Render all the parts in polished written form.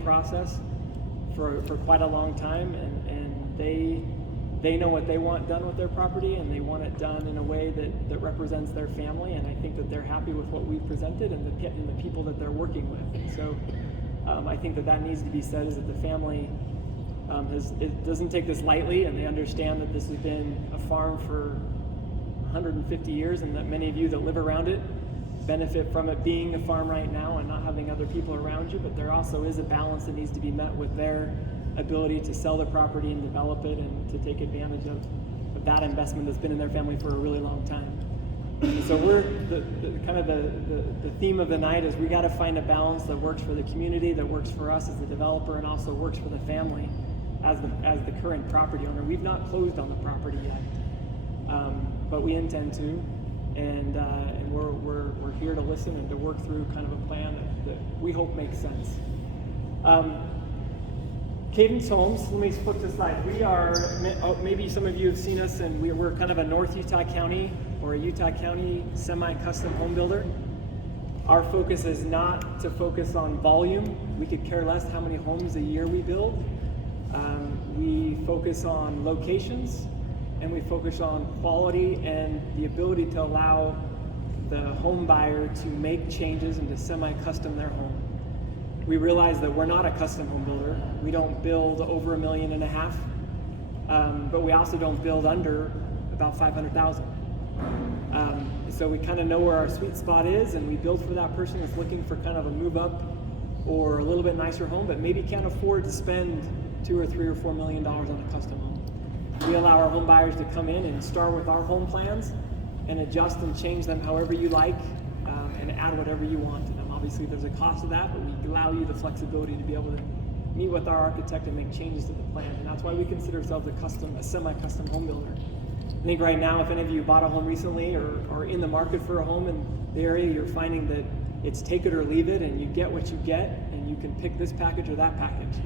planning process for quite a long time, and they know what they want done with their property, and they want it done in a way that represents their family, and I think that they're happy with what we've presented and the people that they're working with. And so I think that needs to be said, is that the family it doesn't take this lightly, and they understand that this has been a farm for 150 years, and that many of you that live around it benefit from it being a farm right now and not having other people around you. But there also is a balance that needs to be met with their ability to sell the property and develop it and to take advantage of that investment that's been in their family for a really long time. And so we're the theme of the night is we got to find a balance that works for the community, that works for us as the developer, and also works for the family as the current property owner. We've not closed on the property yet, but we intend to, and we're here to listen and to work through kind of a plan that we hope makes sense. Cadence Homes, let me flip this slide. We are, maybe some of you have seen us, and we're kind of a North Utah County or a Utah County semi-custom home builder. Our focus is not to focus on volume. We could care less how many homes a year we build. We focus on locations, and we focus on quality and the ability to allow the home buyer to make changes and to semi-custom their home. We realize that we're not a custom home builder. We don't build over $1.5 million, but we also don't build under about $500,000. So we kind of know where our sweet spot is, and we build for that person that's looking for kind of a move up or a little bit nicer home, but maybe can't afford to spend $2 or $3 or $4 million on a custom home. We allow our home buyers to come in and start with our home plans and adjust and change them however you like, and add whatever you want to them. Obviously there's a cost to that, but we allow you the flexibility to be able to meet with our architect and make changes to the plan. And that's why we consider ourselves a semi-custom home builder. I think right now, if any of you bought a home recently or are in the market for a home in the area, you're finding that it's take it or leave it, and you get what you get, and you can pick this package or that package.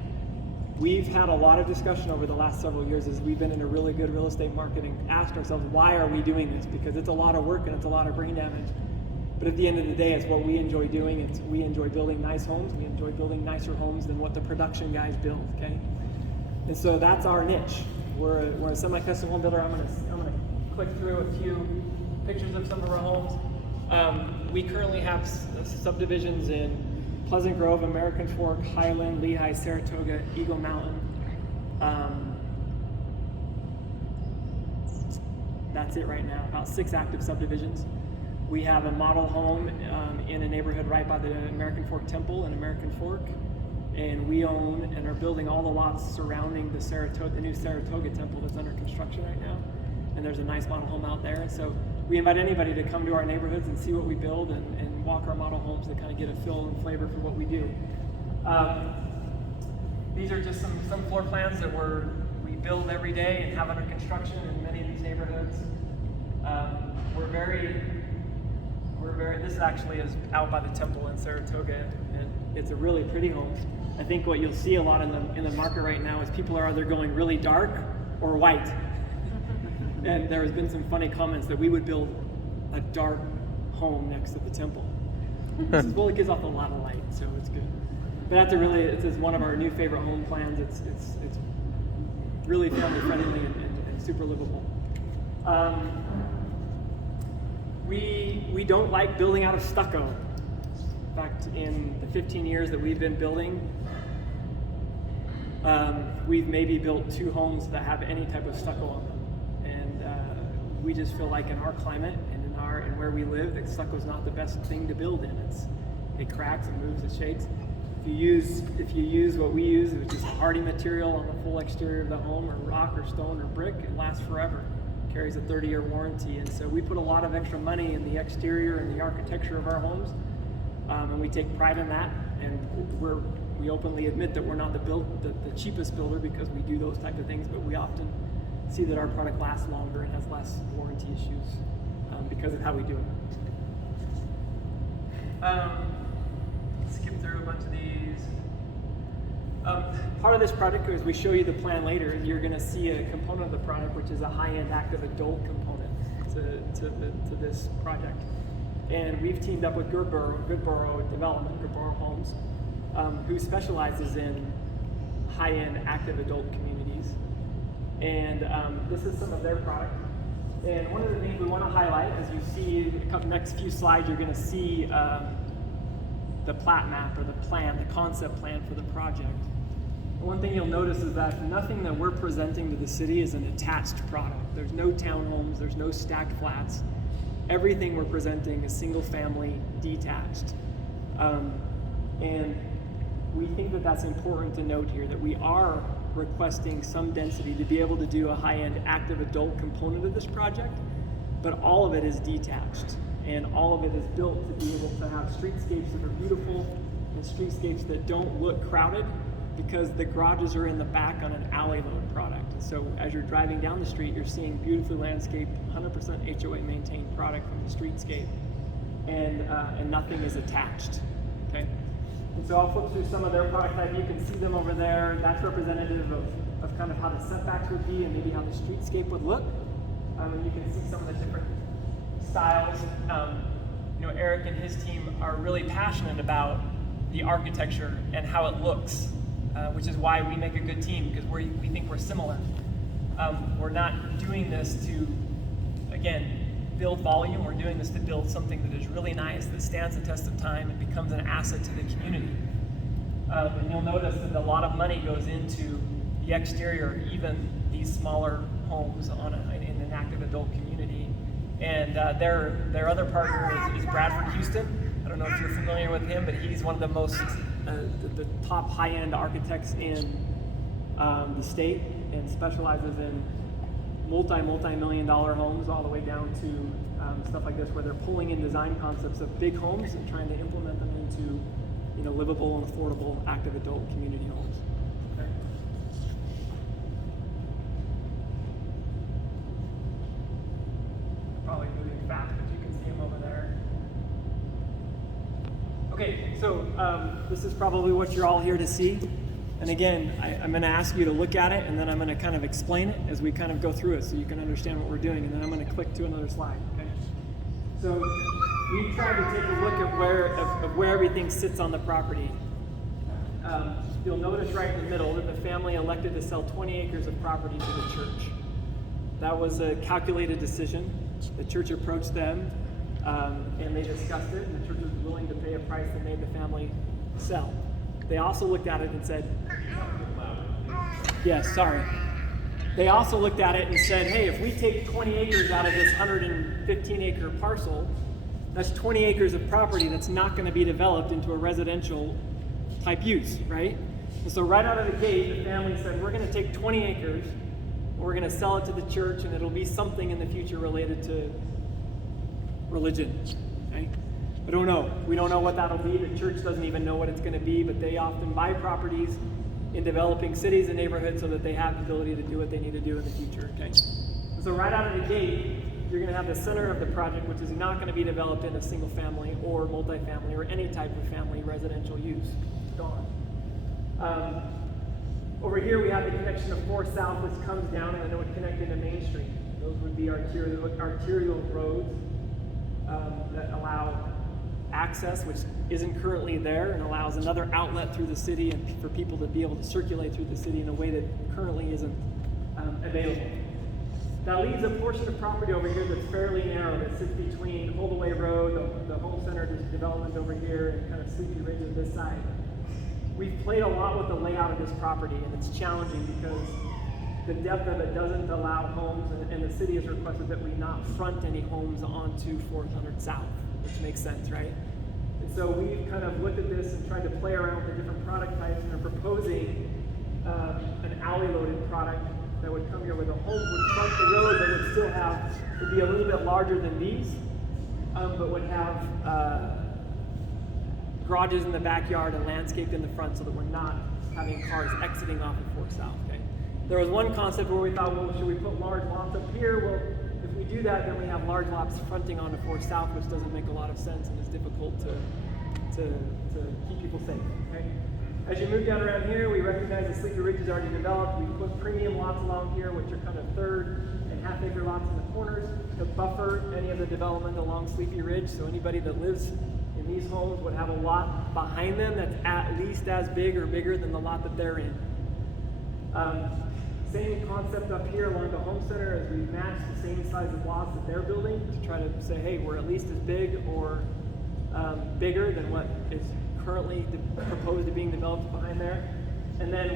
We've had a lot of discussion over the last several years as we've been in a really good real estate market and asked ourselves, why are we doing this? Because it's a lot of work and it's a lot of brain damage. But at the end of the day, it's what we enjoy doing. We enjoy building nice homes. We enjoy building nicer homes than what the production guys build, okay? And so that's our niche. We're a semi-custom home builder. I'm gonna click through a few pictures of some of our homes. We currently have subdivisions in Pleasant Grove, American Fork, Highland, Lehigh, Saratoga, Eagle Mountain. That's it right now, about 6 active subdivisions. We have a model home in a neighborhood right by the American Fork Temple in American Fork, and we own and are building all the lots surrounding the new Saratoga Temple that's under construction right now. And there's a nice model home out there. And so we invite anybody to come to our neighborhoods and see what we build and walk our model homes to kind of get a feel and flavor for what we do. These are just some floor plans that we build every day and have under construction in many of these neighborhoods. This actually is out by the temple in Saratoga, and it's a really pretty home. I think what you'll see a lot in the market right now is people are either going really dark or white. And there has been some funny comments that we would build a dark home next to the temple. Well, it gives off a lot of light, so it's good. But it's one of our new favorite home plans. It's really family friendly and super livable. We don't like building out of stucco. In fact, in the 15 years that we've been building, we've maybe built 2 homes that have any type of stucco on them. We just feel like in our climate and in where we live, that stucco is not the best thing to build in. It cracks, it moves, it shakes. If you use what we use, which is hardy material on the full exterior of the home, or rock or stone or brick, it lasts forever. It carries a 30-year warranty, and so we put a lot of extra money in the exterior and the architecture of our homes, and we take pride in that. And we openly admit that we're not the cheapest builder because we do those type of things, but we often see that our product lasts longer and has less warranty issues because of how we do it. Skip through a bunch of these. Part of this product, as we show you the plan later, you're going to see a component of the product which is a high-end active adult component to this project. And we've teamed up with Goodboro Development, Goodboro Homes, who specializes in high-end active adult communities. And this is some of their product. And one of the things we want to highlight, as you see the next few slides, you're going to see the plat map or the plan, the concept plan for the project. One thing you'll notice is that nothing that we're presenting to the city is an attached product. There's no townhomes, there's no stacked flats. Everything we're presenting is single family, detached. And we think that that's important to note here, that we are requesting some density to be able to do a high-end active adult component of this project, but all of it is detached. And all of it is built to be able to have streetscapes that are beautiful and streetscapes that don't look crowded, because the garages are in the back on an alley load product. So as you're driving down the street, you're seeing beautifully landscaped, 100% HOA maintained product from the streetscape, and nothing is attached, okay? And so I'll flip through some of their product type. You can see them over there. That's representative of kind of how the setbacks would be and maybe how the streetscape would look. And you can see some of the different styles. Eric and his team are really passionate about the architecture and how it looks, which is why we make a good team, because we think we're similar. We're not doing this to, again, build volume. We're doing this to build something that is really nice, that stands the test of time and becomes an asset to the community. And you'll notice that a lot of money goes into the exterior, even these smaller homes in an active adult community. And their other partner is Bradford Houston. I don't know if you're familiar with him, but he's one of the most the top high-end architects in the state, and specializes in multi-million dollar homes all the way down to stuff like this, where they're pulling in design concepts of big homes and trying to implement them into livable and affordable active adult community homes. Okay. Probably moving fast, but you can see them over there. Okay, so this is probably what you're all here to see. And again, I'm going to ask you to look at it, and then I'm going to kind of explain it as we kind of go through it so you can understand what we're doing, and then I'm going to click to another slide. Okay? So we tried to take a look at where everything sits on the property. You'll notice right in the middle that the family elected to sell 20 acres of property to the church. That was a calculated decision. The church approached them, and they discussed it, and the church was willing to pay a price that made the family sell. They also looked at it and said, yes, sorry. They also looked at it and said, hey, if we take 20 acres out of this 115 acre parcel, that's 20 acres of property that's not going to be developed into a residential type use, right? And so right out of the gate, the family said, we're going to take 20 acres, and we're going to sell it to the church, and it'll be something in the future related to religion, okay? I don't know. We don't know what that'll be. The church doesn't even know what it's going to be, but they often buy properties in developing cities and neighborhoods so that they have the ability to do what they need to do in the future, okay? So right out of the gate, you're going to have the center of the project, which is not going to be developed in a single family or multifamily or any type of family residential use. Gone. Over here, we have the connection of 4 South, which comes down, and then it would connect into Main Street. Those would be arterial roads that allow access, which isn't currently there, and allows another outlet through the city and for people to be able to circulate through the city in a way that currently isn't available. That leaves a portion of property over here that's fairly narrow, that sits between Holdaway Road, the home center development over here, and kind of Sleepy Ridge on this side. We've played a lot with the layout of this property, and it's challenging because the depth of it doesn't allow homes, and the city has requested that we not front any homes onto 400 South, which makes sense, right? And so we've kind of looked at this and tried to play around with the different product types, and are proposing an alley-loaded product that would come here where the homes would front the road, but would still would be a little bit larger than these, but would have garages in the backyard and landscaped in the front so that we're not having cars exiting off of 4 South, okay? There was one concept where we thought, well, should we put large lots up here? Well, if we do that, then we have large lots fronting onto 4 South, which doesn't make a lot of sense and is difficult to keep people safe, okay? As you move down around here, we recognize the Sleepy Ridge is already developed. We put premium lots along here, which are kind of 3rd and half-acre lots in the corners to buffer any of the development along Sleepy Ridge. So anybody that lives in And these homes would have a lot behind them that's at least as big or bigger than the lot that they're in. Same concept up here along the home center as we match the same size of lots that they're building to try to say, hey, we're at least as big or bigger than what is currently proposed to being developed behind there. And then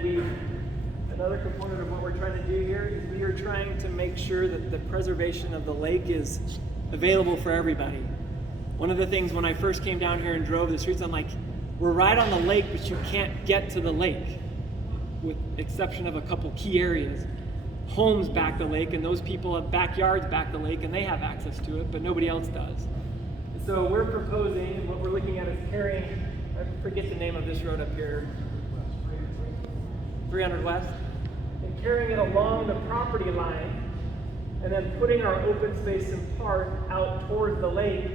another component of what we're trying to do here is we are trying to make sure that the preservation of the lake is available for everybody. One of the things when I first came down here and drove the streets, I'm like, we're right on the lake, but you can't get to the lake, with exception of a couple key areas. Homes back the lake, and those people have backyards back the lake, and they have access to it, but nobody else does. And so we're proposing, and what we're looking at is carrying, I forget the name of this road up here, 300 West, and carrying it along the property line, and then putting our open space in park out towards the lake.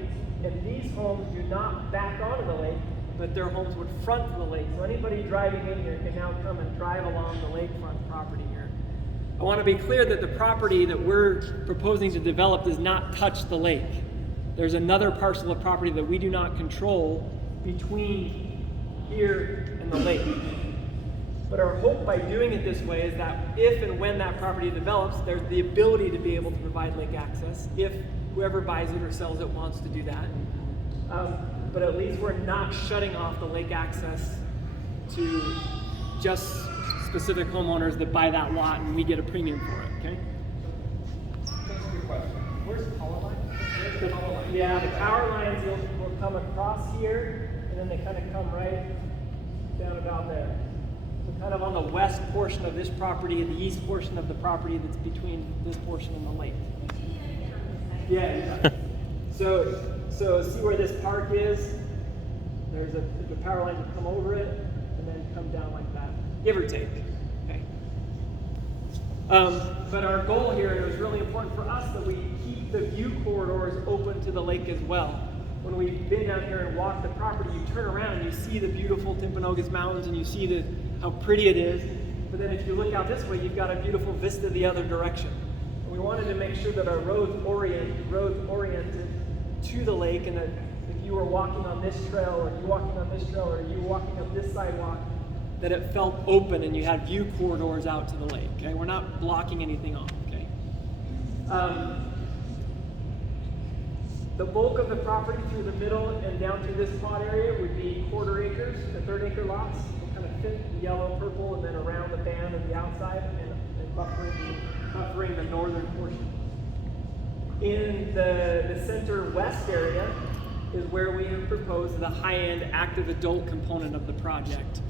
And these homes do not back onto the lake, but their homes would front to the lake. So anybody driving in here can now come and drive along the lakefront property here. I want to be clear that the property that we're proposing to develop does not touch the lake. There's another parcel of property that we do not control between here and the lake. But our hope by doing it this way is that if and when that property develops, there's the ability to be able to provide lake access if whoever buys it or sells it wants to do that. But at least we're not shutting off the lake access to just specific homeowners that buy that lot and we get a premium for it, okay? That's a good question. Where's the power line? The power line. Yeah, the power lines will come across here, and then they kind of come right down about there. So kind of on the west portion of this property, the east portion of the property that's between this portion and the lake. Yeah. So see where this park is? There's the power line would come over it and then come down like that, give or take. Okay. But our goal here, and it was really important for us that we keep the view corridors open to the lake as well. When we've been down here and walked the property, you turn around and you see the beautiful Timpanogos Mountains and you see how pretty it is. But then if you look out this way, you've got a beautiful vista the other direction. And we wanted to make sure that our roads oriented to the lake, and that if you were walking on this trail, or you walking on this trail, or you walking up this sidewalk, that it felt open and you had view corridors out to the lake. Okay, we're not blocking anything off. Okay. The bulk of the property through the middle and down to this plot area would be quarter acres, the 1/3 acre lots. We'll kind of fit the yellow, purple, and then around the band of the outside, and buffering the northern portion. In the center west area is where we have proposed the high-end active adult component of the project.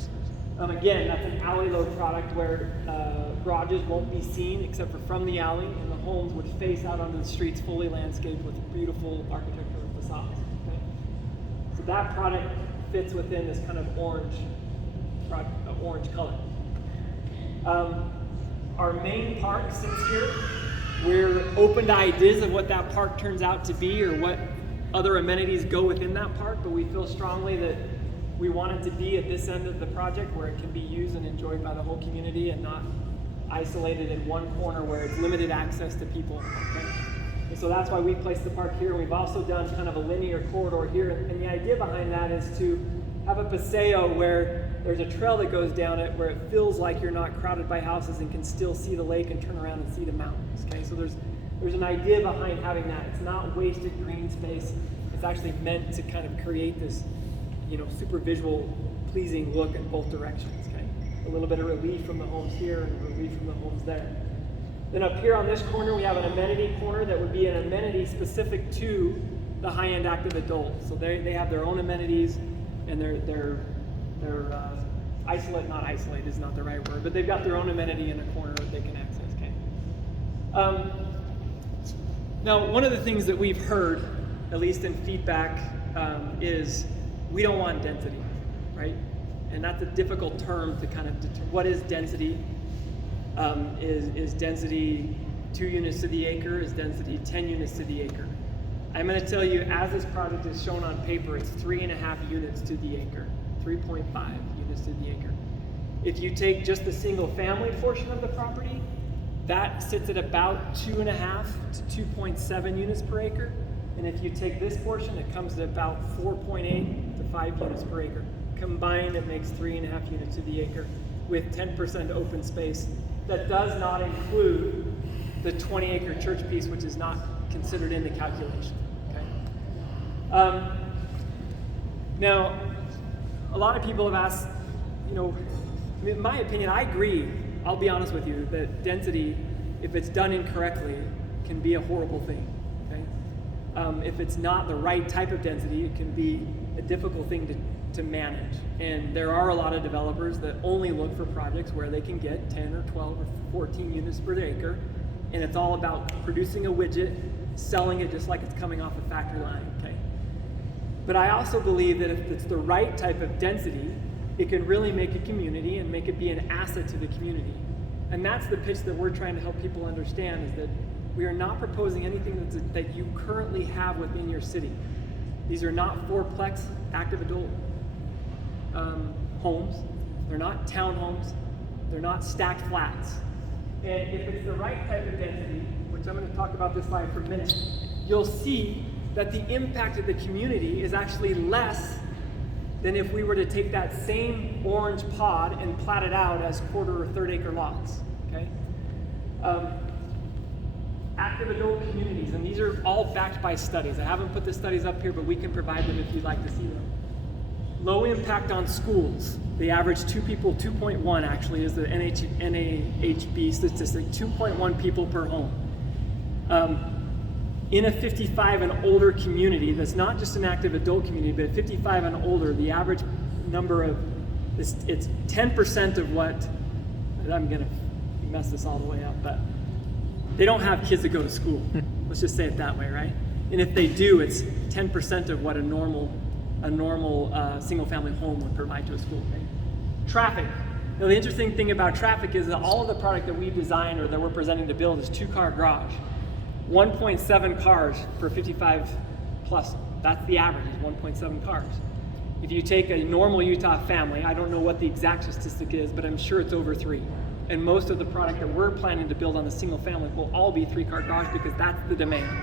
Again, that's an alley load product where garages won't be seen except for from the alley, and the homes would face out onto the streets fully landscaped with beautiful architectural facades. Okay? So that product fits within this kind of orange color. Our main park sits here. We're open to ideas of what that park turns out to be or what other amenities go within that park, but we feel strongly that we want it to be at this end of the project where it can be used and enjoyed by the whole community and not isolated in one corner where it's limited access to people. Okay? And so that's why we placed the park here. We've also done kind of a linear corridor here, and the idea behind that is to have a paseo where there's a trail that goes down it where it feels like you're not crowded by houses and can still see the lake and turn around and see the mountains. Okay, so there's an idea behind having that. It's not wasted green space. It's actually meant to kind of create this, super visual, pleasing look in both directions. Okay, a little bit of relief from the homes here and relief from the homes there. Then up here on this corner, we have an amenity corner that would be an amenity specific to the high-end active adults. So they have their own amenities, and they're not isolated is not the right word, but they've got their own amenity in a corner that they can access. Okay. Now, one of the things that we've heard, at least in feedback, is we don't want density, right? And that's a difficult term to kind of determine. What is density? Is density 2 units to the acre? Is density 10 units to the acre? I'm going to tell you, as this project is shown on paper, it's 3.5 units to the acre, 3.5 units to the acre. If you take just the single family portion of the property, that sits at about 2.5 to 2.7 units per acre. And if you take this portion, it comes to about 4.8 to 5 units per acre. Combined, it makes 3.5 units to the acre with 10% open space. That does not include the 20-acre church piece, which is not considered in the calculation. Okay? Now, a lot of people have asked, in my opinion, I agree, I'll be honest with you, that density, if it's done incorrectly, can be a horrible thing. Okay? If it's not the right type of density, it can be a difficult thing to manage. And there are a lot of developers that only look for projects where they can get 10 or 12 or 14 units per acre, and it's all about producing a widget, selling it just like it's coming off a factory line. Okay? But I also believe that if it's the right type of density, it can really make a community and make it be an asset to the community. And that's the pitch that we're trying to help people understand, is that we are not proposing anything that you currently have within your city. These are not fourplex active adult homes. They're not townhomes. They're not stacked flats. And if it's the right type of density, which I'm going to talk about this slide for a minute, you'll see that the impact of the community is actually less than if we were to take that same orange pod and plat it out as quarter or third acre lots. Okay? Active adult communities, and these are all backed by studies. I haven't put the studies up here, but we can provide them if you'd like to see them. Low impact on schools. The average 2.1 actually is the NAHB statistic, 2.1 people per home. In a 55 and older community, that's not just an active adult community, but 55 and older, the average number of, it's 10% of what, I'm gonna mess this all the way up, but they don't have kids that go to school. Let's just say it that way, right? And if they do, it's 10% of what a normal single-family home would provide to a school. Okay? Traffic. Now, the interesting thing about traffic is that all of the product that we've designed or that we're presenting to build is 2-car garage. 1.7 cars for 55 plus. That's the average, is 1.7 cars. If you take a normal Utah family, I don't know what the exact statistic is, but I'm sure it's over 3. And most of the product that we're planning to build on the single family will all be 3-car garage because that's the demand.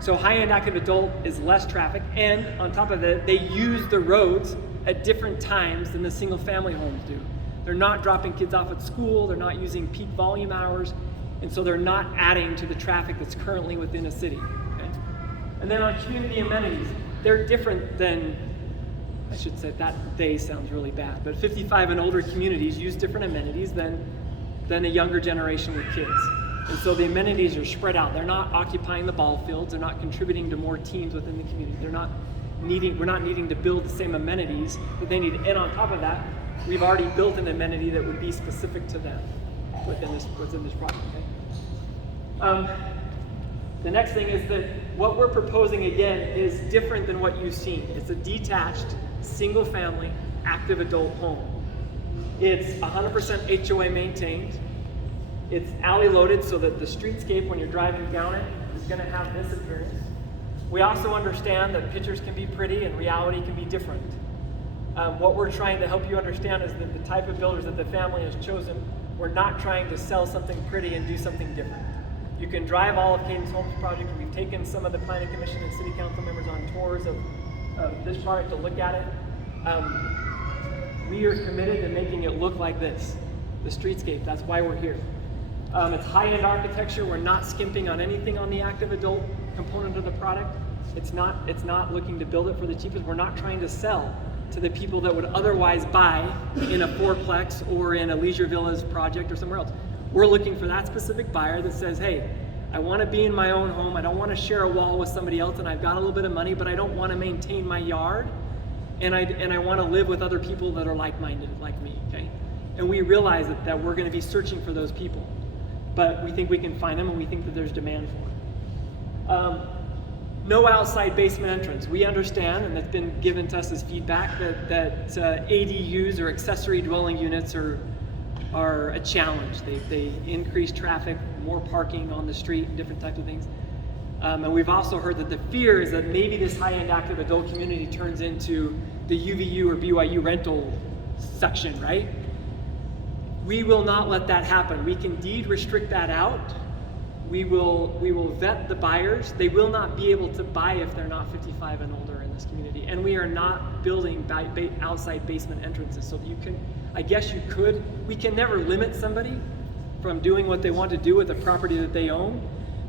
So high-end active adult is less traffic, and on top of it, they use the roads at different times than the single family homes do. They're not dropping kids off at school, they're not using peak volume hours, and so they're not adding to the traffic that's currently within a city. Okay? And then on community amenities, they're different than, I should say that they sounds really bad, but 55 and older communities use different amenities than a younger generation with kids. And so the amenities are spread out. They're not occupying the ball fields. They're not contributing to more teams within the community. We're not needing to build the same amenities that they need. And on top of that, we've already built an amenity that would be specific to them within this project. Okay? The next thing is that what we're proposing again is different than what you've seen. It's a detached, single-family, active adult home. It's 100% HOA maintained. It's alley loaded so that the streetscape when you're driving down it is going to have this appearance. We also understand that pictures can be pretty and reality can be different. What we're trying to help you understand is that the type of builders that the family has chosen, we're not trying to sell something pretty and do something different. You can drive all of Cadence Homes project. We've taken some of the planning commission and city council members on tours of this project to look at it. We are committed to making it look like this, the streetscape. That's why we're here. It's high-end architecture. We're not skimping on anything on the active adult component of the product. It's not looking to build it for the cheapest. We're not trying to sell to the people that would otherwise buy in a fourplex or in a leisure villas project or somewhere else. We're looking for that specific buyer that says, hey, I want to be in my own home. I don't want to share a wall with somebody else, and I've got a little bit of money, but I don't want to maintain my yard, and I want to live with other people that are like-minded, like me. Okay, and we realize that we're going to be searching for those people, but we think we can find them, and we think that there's demand for them. No outside basement entrance. We understand, and that's been given to us as feedback, that ADUs or accessory dwelling units are a challenge. They increase traffic, more parking on the street, and different types of things. And we've also heard that the fear is that maybe this high-end active adult community turns into the UVU or BYU rental section, right? We will not let that happen. We can indeed restrict that out, we will vet the buyers. They will not be able to buy if they're not 55 and older in this community. And we are not building outside basement entrances. So you can, I guess you could, we can never limit somebody from doing what they want to do with the property that they own.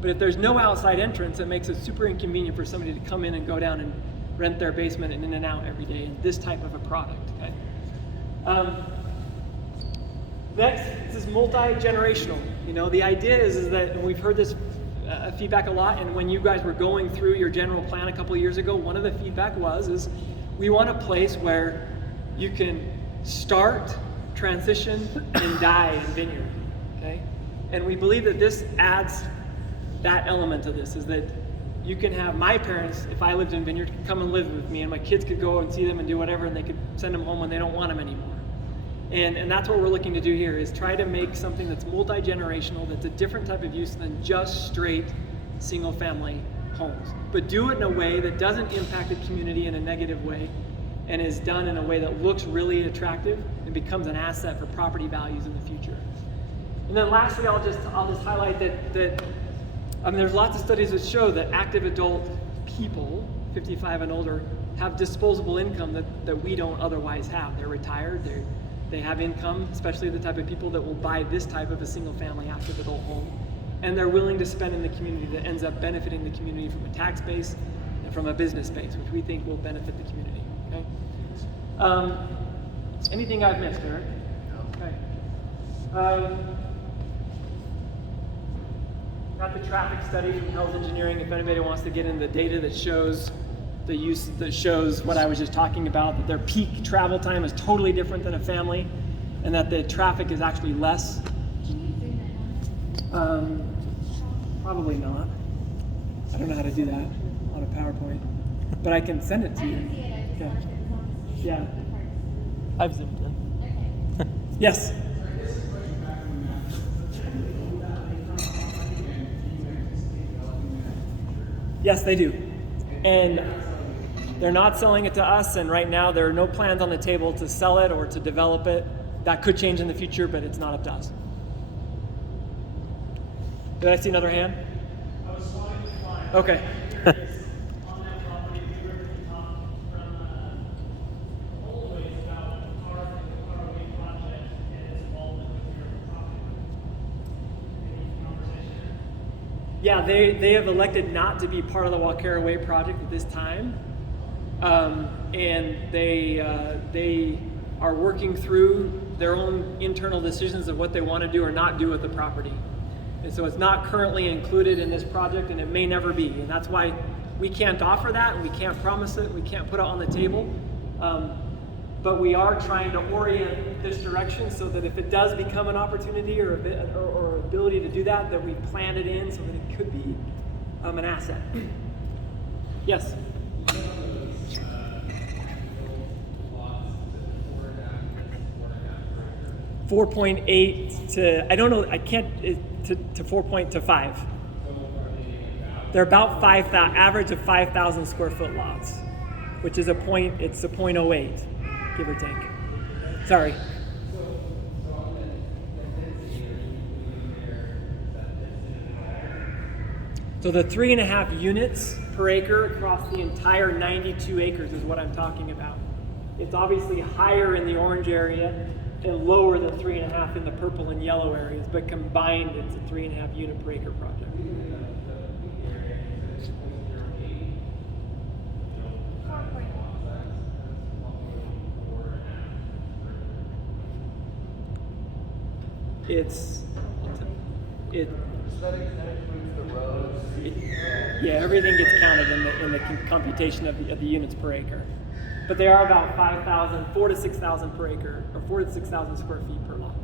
But if there's no outside entrance, it makes it super inconvenient for somebody to come in and go down and rent their basement and in and out every day in this type of a product. Okay? Next, this is multi-generational. You know, the idea is that, and we've heard this feedback a lot, and when you guys were going through your general plan a couple of years ago, one of the feedback is we want a place where you can start, transition, and die in Vineyard, okay? And we believe that this adds that element to this, is that you can have my parents, if I lived in Vineyard, could come and live with me, and my kids could go and see them and do whatever, and they could send them home when they don't want them anymore. And that's what we're looking to do here, is try to make something that's multi-generational, that's a different type of use than just straight single-family homes. But do it in a way that doesn't impact the community in a negative way, and is done in a way that looks really attractive and becomes an asset for property values in the future. And then lastly, I'll just highlight that I mean, there's lots of studies that show that active adult people, 55 and older, have disposable income that we don't otherwise have. They're retired, they have income, especially the type of people that will buy this type of a single family active adult home. And they're willing to spend in the community that ends up benefiting the community from a tax base and from a business base, which we think will benefit the community, okay? Anything I've missed, Eric? Okay. Got the traffic study from Hell's Engineering. If anybody wants to get into the data that shows the use, that shows what I was just talking about, that their peak travel time is totally different than a family, and that the traffic is actually less. Probably not. I don't know how to do that on a PowerPoint, but I can send it to you. Okay. Yeah. I've zoomed in. Okay. Yes. Yes, they do. And they're not selling it to us, and right now there are no plans on the table to sell it or to develop it. That could change in the future, but it's not up to us. Did I see another hand? I was wanting to find. Okay. On that property, if you were to talk from always about the Caraway project and its involvement with your property. Any conversation? Yeah, they have elected not to be part of the Walkera Way project at this time, and they are working through their own internal decisions of what they want to do or not do with the property. And so it's not currently included in this project, and it may never be. And that's why we can't offer that, and we can't promise it, we can't put it on the table. But we are trying to orient this direction so that if it does become an opportunity or ability to do that, that we plan it in so that it could be an asset. Yes? 4.8 to, I don't know, I can't, to 5. They're about 5,000, average of 5,000 square foot lots, which is it's a 0.08, give or take. Sorry. So the 3.5 units per acre across the entire 92 acres is what I'm talking about. It's obviously higher in the orange area and lower than 3.5 in the purple and yellow areas, but combined it's a 3.5 unit per acre project. Yeah, everything gets counted in the computation of the units per acre. But they are about 4,000 to 6,000 per acre, or 4,000 to 6,000 square feet per lot.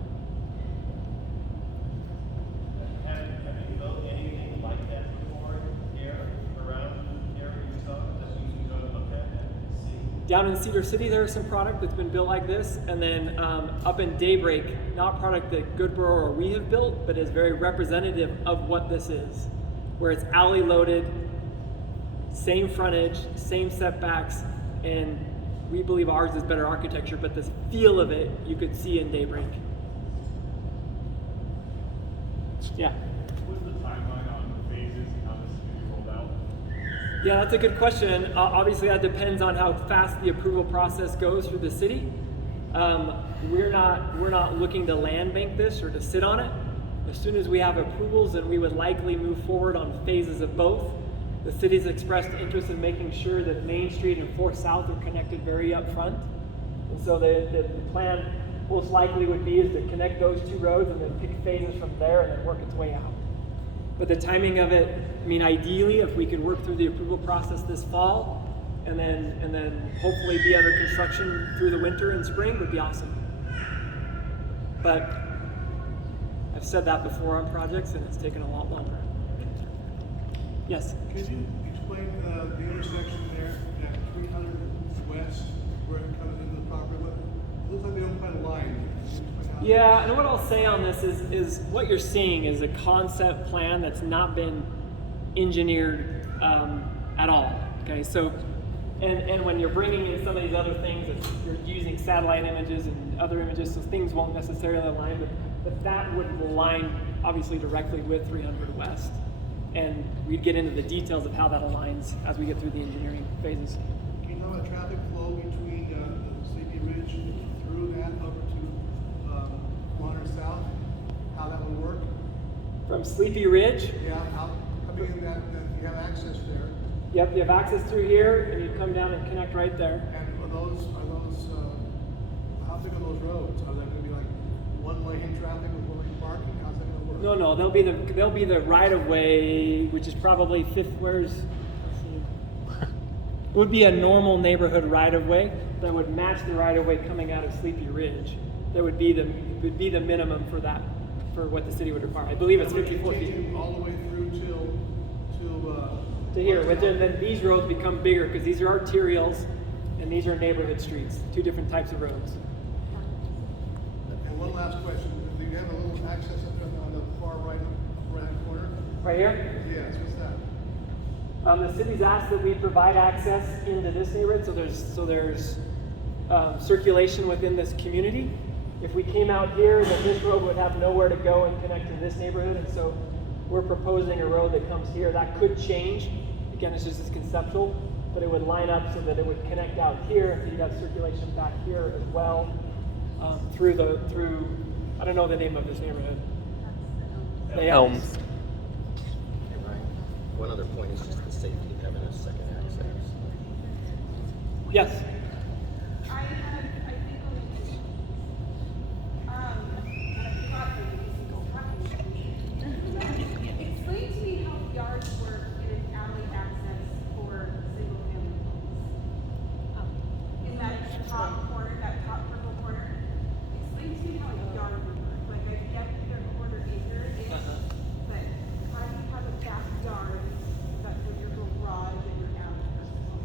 Have you built anything like that before here, around here in Utah, that we can go and look at and see? Down in Cedar City, there is some product that's been built like this, and then up in Daybreak, not product that Goodboro or we have built, but is very representative of what this is, where it's alley loaded, same frontage, same setbacks, and we believe ours is better architecture, but the feel of it you could see in Daybreak. Yeah. What's the timeline Yeah, that's a good question. Obviously, that depends on how fast the approval process goes through the city. We're not looking to land bank this or to sit on it. As soon as we have approvals, then we would likely move forward on phases of both. The city's expressed interest in making sure that Main Street and 4th South are connected very up front. And so the plan most likely would be is to connect those two roads and then pick phases from there and then work its way out. But the timing of it, I mean, ideally, if we could work through the approval process this fall and then hopefully be under construction through the winter and spring would be awesome. But I've said that before on projects and it's taken a lot longer. Yes? Could you explain the intersection there at 300 West where it comes into the property? It looks like they don't put a line. Yeah, and what I'll say on this is what you're seeing is a concept plan that's not been engineered at all. Okay, so and when you're bringing in some of these other things, you're using satellite images and other images, so things won't necessarily align, but that would align obviously directly with 300 West. And we'd get into the details of how that aligns as we get through the engineering phases. Can you talk about traffic flow between the Sleepy Ridge through that over to 100 South? How that would work? From Sleepy Ridge? Yeah, how big is that you have access there? Yep, you have access through here, and you come down and connect right there. And are those how big are those roads? Are they going to be like one lane traffic with one lane parking? How's that going to work? No, they'll be the right of way, which is probably it would be a normal neighborhood right of way that would match the right of way coming out of Sleepy Ridge. That would be the minimum for what the city would require. I believe it's 54 feet. All the way through To here, but then these roads become bigger because these are arterials and these are neighborhood streets, two different types of roads. And one last question. Do you have a little access up on the far right corner? Right here? Yes, what's that? The city's asked that we provide access into this neighborhood, so there's circulation within this community. If we came out here, then this road would have nowhere to go and connect to this neighborhood, and so we're proposing a road that comes here. That could change. Again, it's just conceptual, but it would line up so that it would connect out here, so you'd have circulation back here as well, through I don't know the name of this neighborhood. The Elms. Hey, Ryan, one other point is just the safety of having a second access. Yes. I think explain to me how yards work in an alley access for single family homes. In that top corner, that top purple corner, explain to me how a yard would work. Like I get that they're quarter acre-ish, but how do you have a backyard that's with your garage and your alley?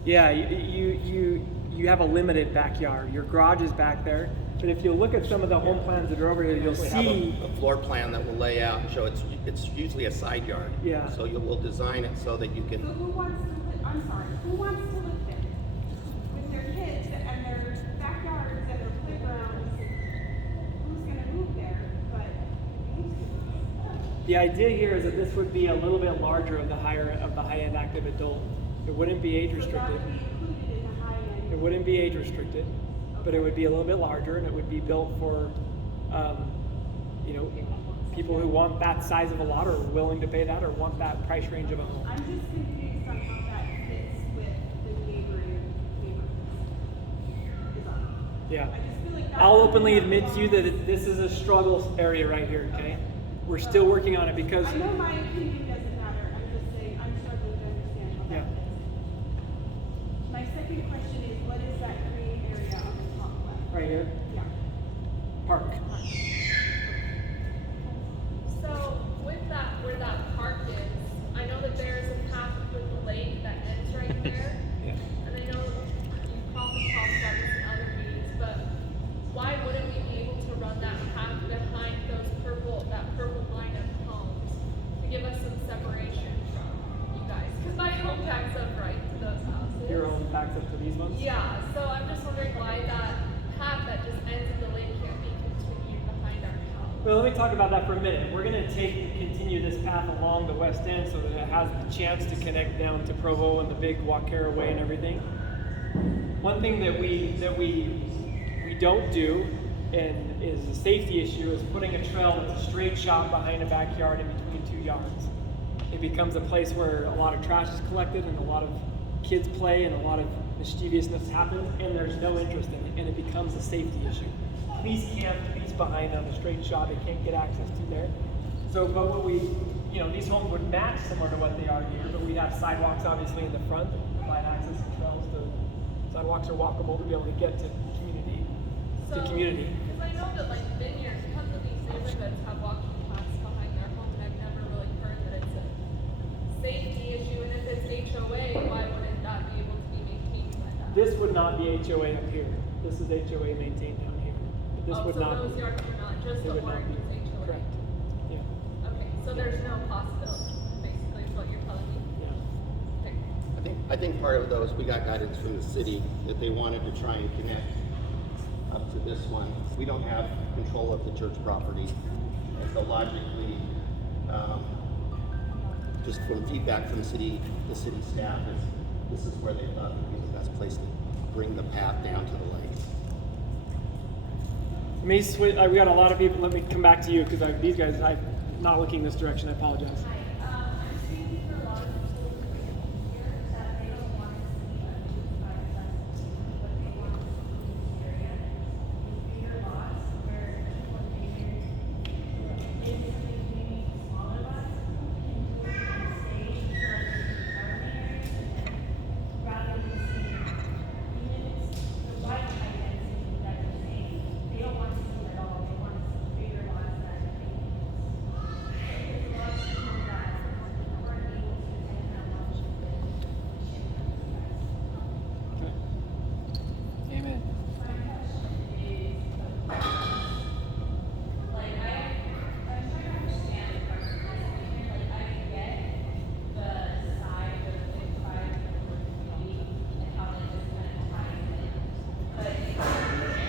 Yeah, you have a limited backyard. Your garage is back there, but if you look at some of the home plans that are over here, you'll We have see. a floor plan that will lay out and show it's usually a side yard. Yeah. So we'll design it so that you So can, who wants to live, I'm sorry, who wants to live there? With their kids and their backyards and their playgrounds, who's gonna move there, but The idea here is that this would be a little bit larger of the high-end active adult. It wouldn't be age so that restricted. would be included in the high end? It wouldn't be age restricted, but it would be a little bit larger, and it would be built for, people who want that size of a lot or are willing to pay that or want that price range of a home. I'm just confused on how that fits with the neighborhoods. Yeah. I just feel like that's. I'll openly admit to you that this is a struggle area right here, okay? We're still working on it because, I know my opinion doesn't matter, I'm just saying, I'm struggling to understand how Yeah. that fits. My second question is, what is that green area on the top left? right here, Yeah. park. So with that, where that park is, I know that there's a path with the lake that ends right there. Yeah. And I know you probably talked about this in other meetings, but why wouldn't we be able to run that path behind that purple line of homes to give us some separation from you guys? Because my home backs up right to those houses. Your home backs up to these ones? Yeah, so I'm just wondering why that path that just ends in the lake can't be continued Well, let me talk about that for a minute. We're going to continue this path along the west end so that it has the chance to connect down to Provo and the big Wacara Way and everything. One thing that we don't do, and is a safety issue, is putting a trail that's a straight shot behind a backyard in between 2 yards. It becomes a place where a lot of trash is collected and a lot of kids play and a lot of mischievousness happens, and there's no interest in it, and it becomes a safety issue. Police can't police behind on a straight shot; they can't get access to there. So, but what we, these homes would match similar to what they are here, but we have sidewalks obviously in the front that provide access and trails to sidewalks are walkable to be able to get to community. Because I know that like vineyards, tons of these neighborhoods have walking paths behind their home, and I've never really heard that it's a safety issue. And if it's HOA, why wouldn't that be able to be maintained by that? This would not be HOA up here. This is HOA maintained down here. But this would so not. those yards are not, just They the would not orange be. is HOA. Correct. Yeah. Okay, so there's no possibility, basically, is what you're telling me. Yeah. Okay. I think part of those, we got guidance from the city that they wanted to try and connect up to this one. We don't have control of the church property. And so logically, just from feedback from the city staff, this is where they thought would be the best place to bring the path down to the lake. Let me switch. We got a lot of people. Let me come back to you because these guys, I'm not looking this direction. I apologize. I'm speaking for a lot of people here that they don't want to see a new five-plus. What they want to see in this area is bigger lots where people in the community, smaller lots, can do it and stay for like areas and rather than seeing, even if it's the white high density that you're saying, they don't want to see it at all. They want to see bigger lots that they can use. There's a lot of people that aren't able to attend that much of the ship. Okay. Amen. My question is, like, I'm trying to understand the practicality here. Like, I get the size of the five community and how that just kind of ties in. But if you think about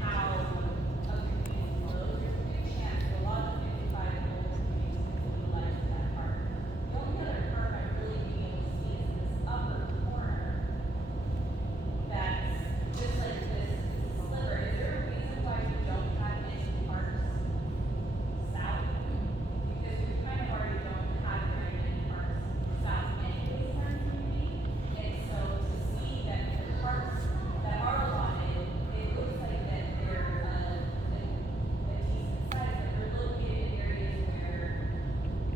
how a community grows, there's a good chance that a lot of 55 older communities will utilize that park. The only other park I'm really being able to see is this upper corner that's just like this sliver. Is there a reason why we don't have any parks south? Because we kind of already don't have very many parks south anyways in our community. And so to see that the parks that are allotted, it looks like that they're a decent size, but they're located in areas where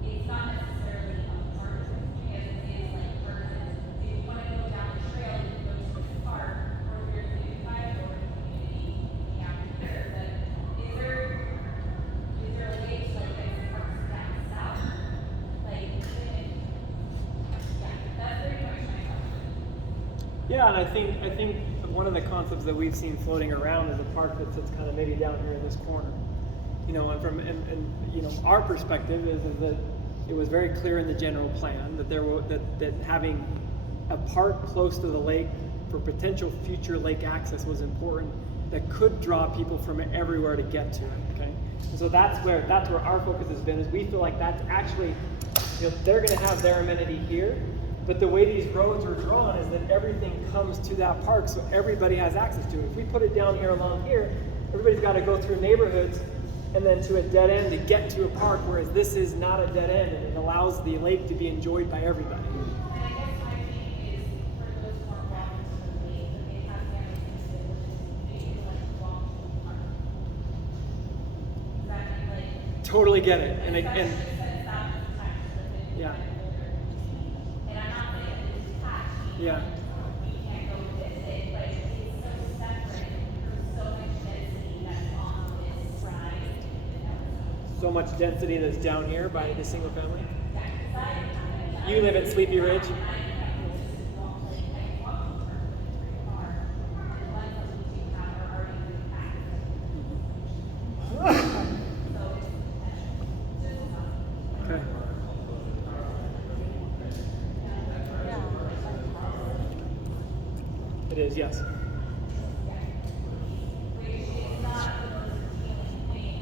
it's not necessarily a park as it is like versus if you want to go down the trail, you can go to the park, or if you're in the 55 or community, you have to care. But is there a way to like get the parks down south? Like, that's very much my question. Yeah, and I think one of the concepts that we've seen floating around is a park that sits kind of maybe down here in this corner. And from our perspective is that it was very clear in the general plan that that having a park close to the lake for potential future lake access was important. That could draw people from everywhere to get to it. Okay, and so that's where our focus has been. Is we feel like that's actually, they're going to have their amenity here. But the way these roads are drawn is that everything comes to that park, so everybody has access to it. If we put it down here along here, everybody's got to go through neighborhoods and then to a dead end to get to a park, whereas this is not a dead end, and it allows the lake to be enjoyed by everybody. And I guess my thing is, for those who aren't walking to the lake, but they have families that live in they feel like walk to the park. Does that mean like? Totally get it. And Especially since that was attached to the fifty-five Yeah. older community. And I'm not saying that it's attached. Yeah. You can't go visit, but it's so separate. There's so much density that's on this ride. so much density that's down here by the single family. Yeah, 'cause I You live in Sleepy Ridge. Okay. It is, yes. Which is not the most appealing thing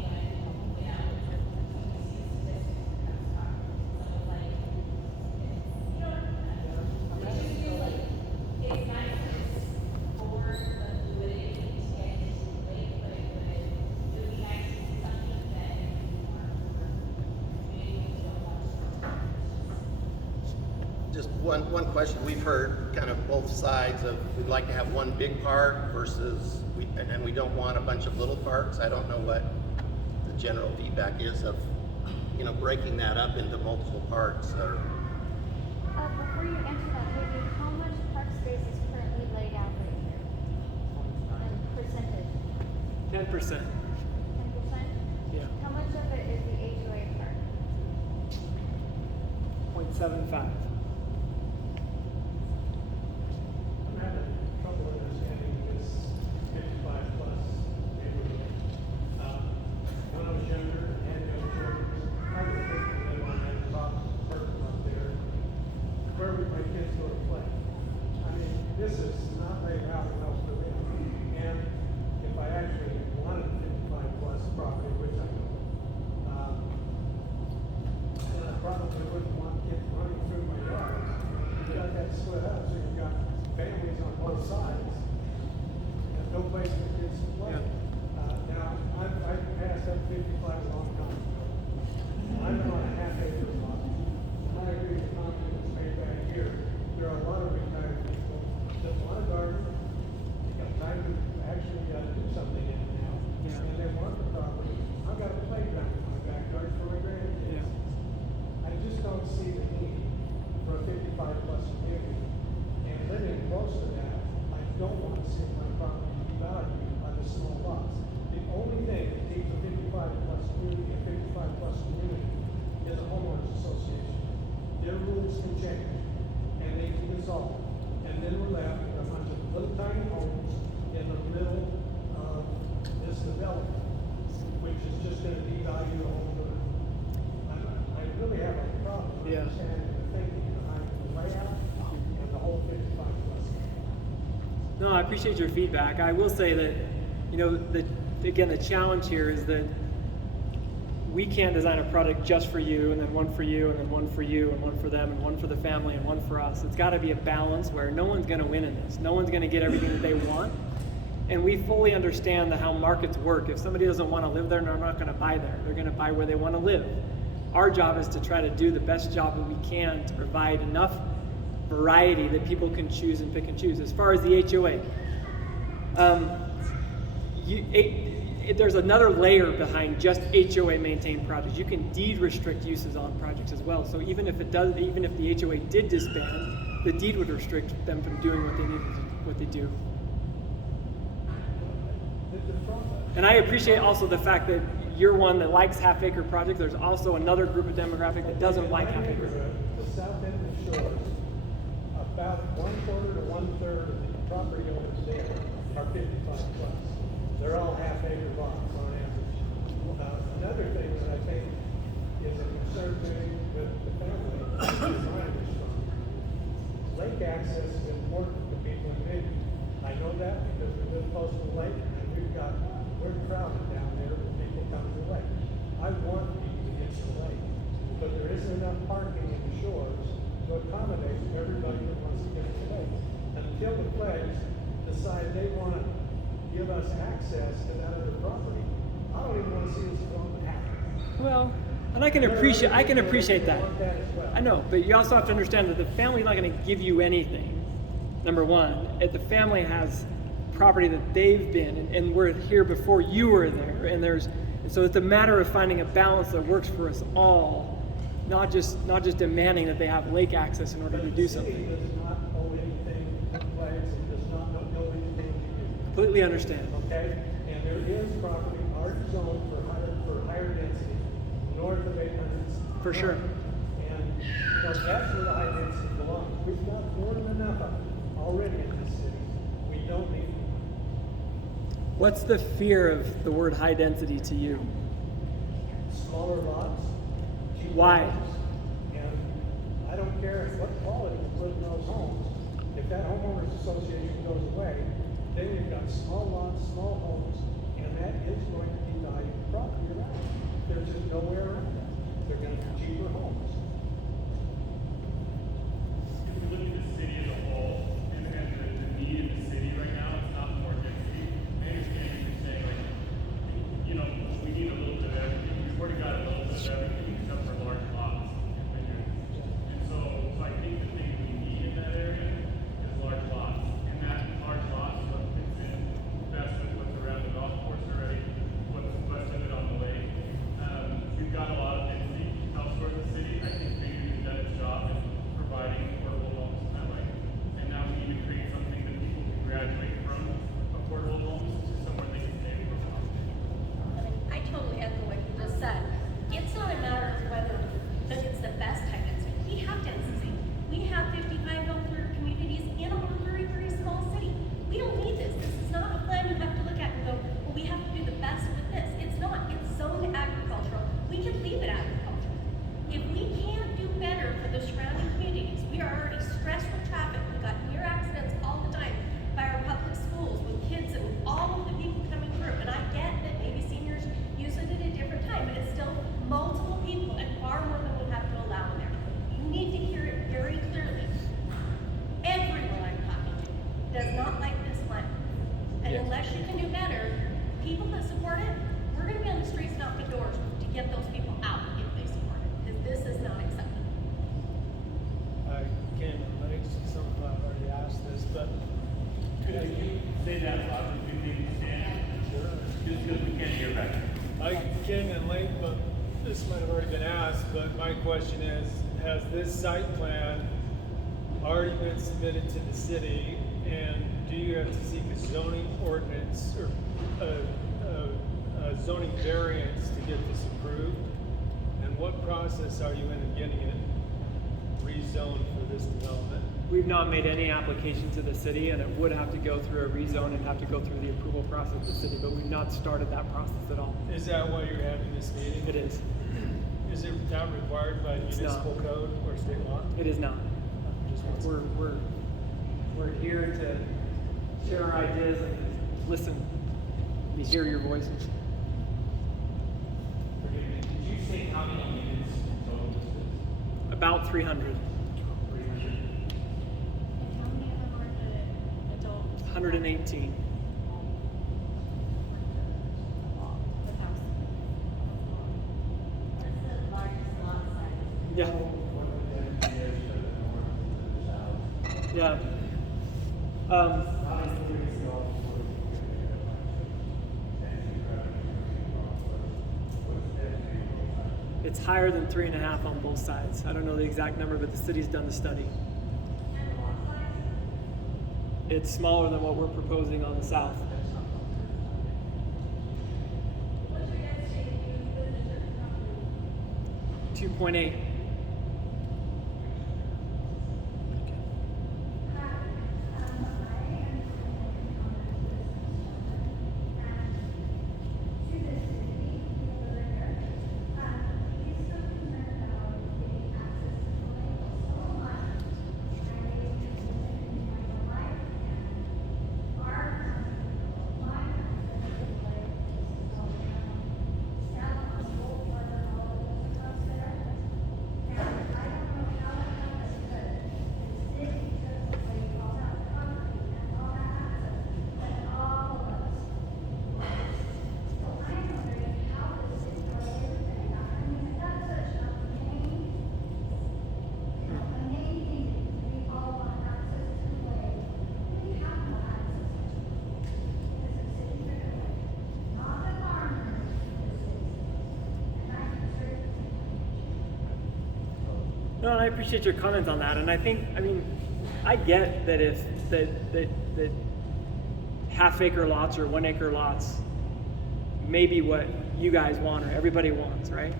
one question we've heard, kind of both sides of, we'd like to have one big park versus, and we don't want a bunch of little parks. I don't know what the general feedback is of, you know, breaking that up into multiple parks. Or, Before you answer that, maybe how much park space is currently laid out right here? And percentage? 10%. 10%? Yeah. How much of it is the HOA park? 0.75. I'm having trouble understanding this 55 plus neighborhood. When I was younger and young children, I would think that they wanted to have a parking lot there. Where would my kids go to play? I mean, this is not laid out enough for them. And if I actually wanted 55 plus property, which I don't, then I probably wouldn't want kids running through my yard. You got that split up, so you've got families on both sides. There's no place for kids to play. Now, I've passed up 55 a long time ago. I'm on a half acre lot. And I agree with the comment that was made back here. There are a lot of retired people that want a garden. They got time to actually do something in it now. Yeah. And they want the property. I've got a playground in my backyard for my grandkids. Yeah. I just don't see the need for a 55 plus community. And living close to that, I don't want to see my property devalued by the small lots. The only thing that keeps a 55 plus community, a 55 plus community, is a homeowners association. Their rules can change, and they can dissolve. And then we're left with a bunch of little tiny homes in the middle of this development, which is just gonna devalue the home. I really have a problem Yeah. understanding the thinking behind the layout and the whole 55 plus. No, I appreciate your feedback. I will say that, you know, again, the challenge here is that we can't design a product just for you, and then one for you, and then one for you, and one for them, and one for the family, and one for us. It's got to be a balance where no one's going to win in this. No one's going to get everything that they want. And we fully understand how markets work. If somebody doesn't want to live there, they're not going to buy there. They're going to buy where they want to live. Our job is to try to do the best job that we can to provide enough variety that people can choose and pick and choose. As far as the HOA, there's another layer behind just HOA maintained projects. You can deed restrict uses on projects as well. So even if the HOA did disband, the deed would restrict them from doing what they do. And I appreciate also the fact that you're one that likes half-acre projects. There's also another group of demographic that doesn't like half-acre. The south end of the shores, about 1/4 to 1/3 of the property owners there are 55 plus. They're all half-acre lots on average. Another thing that I think is a concern to me with the family is mine is strong. Lake access is important to people in Vineyard. I know that because we live close to the lake, and we're crowded down there when people come to the lake. I want people to get to the lake, but there isn't enough parking in the shores to accommodate everybody that wants to get to the lake. Until the Cleggs decide they want to give us access to that other property, I don't even want to see this going to happen. Well, and I can appreciate that. Want that as well. I know, but you also have to understand that the family's not going to give you anything. Number one, if the family has property that they've been and we're here before you were there, and so it's a matter of finding a balance that works for us all, not just demanding that they have lake access in order to do The city something. does not owe anything to Cleggs, it does not owe anything to you. Completely understand. Okay, and there is property already zoned for higher density, north of 800. For sure. And, that's where the high density belongs. We've got more than enough of it already in this city. We don't need it. What's the fear of the word high density to you? Smaller lots. cheaper Why? homes, And I don't care what quality we put in those homes. If that homeowners association goes away, then you've got small lots, small homes, and that is going to devalue the property around it. There's just no way around that. They're going to be cheaper homes. If we look at the city as a whole and the need in the city right now, it's not more density. I understand you're saying, like, you know, we need a little bit of everything. We've already got a little bit of everything except for large lots and vineyards. And so I think the thing we people that support it, we're gonna be on the streets and out the doors to get those people out if they support it, because this is not acceptable. I can't relate to some of I've already asked this, but Could you say that louder if you maybe stand? sure. Just because we can't hear back. I came in late, but this might have already been asked, but my question is, has this site plan already been submitted to the city? And do you have to seek a zoning ordinance or a zoning variance to get this approved? And what process are you in getting it rezoned for this development? We've not made any application to the city, and it would have to go through a rezone and have to go through the approval process of the city, but we've not started that process at all. Is that why you're having this meeting? It is. Is it not required by It's municipal not. code or state law? It is not. Just wants- We're here to share our ideas and listen, to hear your voices. Forgive me, did you say how many units in total this is? About 300, 300? And how many of them are the adults? 118. The house. What's the largest lot size? Yeah, What the density is to the north and to the south? yeah. Obviously, we see all the sort of density what's the density of both sides? It's higher than 3.5 on both sides. I don't know the exact number, but the city's done the study. And the lot size? It's smaller than what we're proposing on the south. What's your density if you use business or property? 2.8. No, and I appreciate your comments on that, and I mean, I get that if that half-acre lots or 1-acre lots may be what you guys want or everybody wants, right?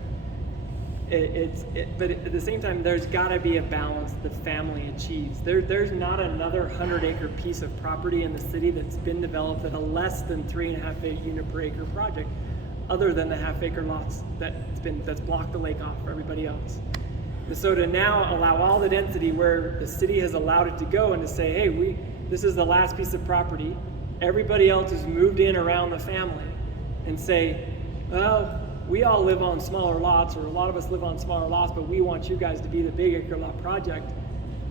But at the same time, there's got to be a balance the family achieves. There's not another 100-acre piece of property in the city that's been developed at a less than 3.5 unit per acre project, other than the half-acre lots that's blocked the lake off for everybody else. And so to now allow all the density where the city has allowed it to go, and to say, hey, this is the last piece of property, everybody else has moved in around the family, and say, well, we all live on smaller lots, or a lot of us live on smaller lots, but we want you guys to be the big acre lot project,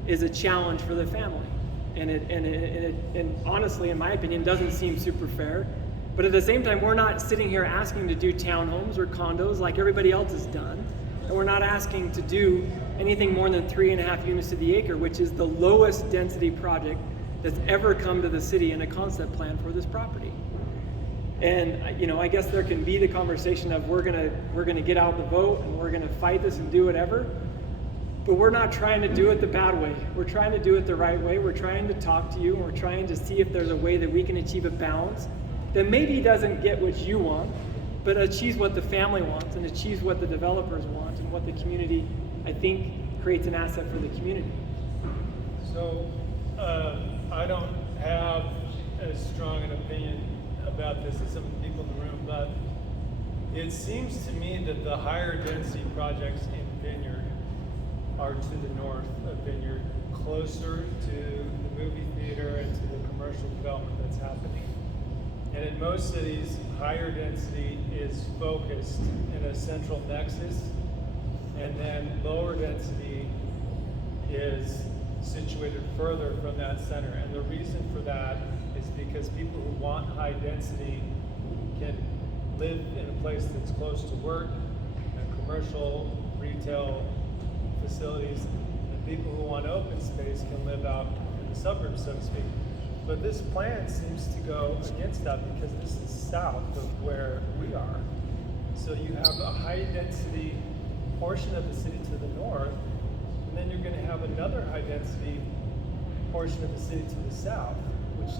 is a challenge for the family. And honestly, in my opinion, doesn't seem super fair. But at the same time, we're not sitting here asking to do townhomes or condos like everybody else has done. And we're not asking to do anything more than 3.5 units to the acre, which is the lowest density project that's ever come to the city in a concept plan for this property. And I guess there can be the conversation of we're gonna get out the vote and we're gonna fight this and do whatever. But we're not trying to do it the bad way. We're trying to do it the right way. We're trying to talk to you, and we're trying to see if there's a way that we can achieve a balance that maybe doesn't get what you want, but achieves what the family wants and achieves what the developers want and what the community, I think, creates an asset for the community. So, I don't have as strong an opinion about this as some of the people in the room, but it seems to me that the higher density projects in Vineyard are to the north of Vineyard, closer to the movie theater and to the commercial development that's happening. And in most cities, higher density is focused in a central nexus, and then lower density is situated further from that center. And the reason for that is because people who want high density can live in a place that's close to work and commercial, retail facilities, and people who want open space can live out in the suburbs, so to speak. But this plan seems to go against that because this is south of where we are. So you have a high density portion of the city to the north, and then you're going to have another high density portion of the city to the south, which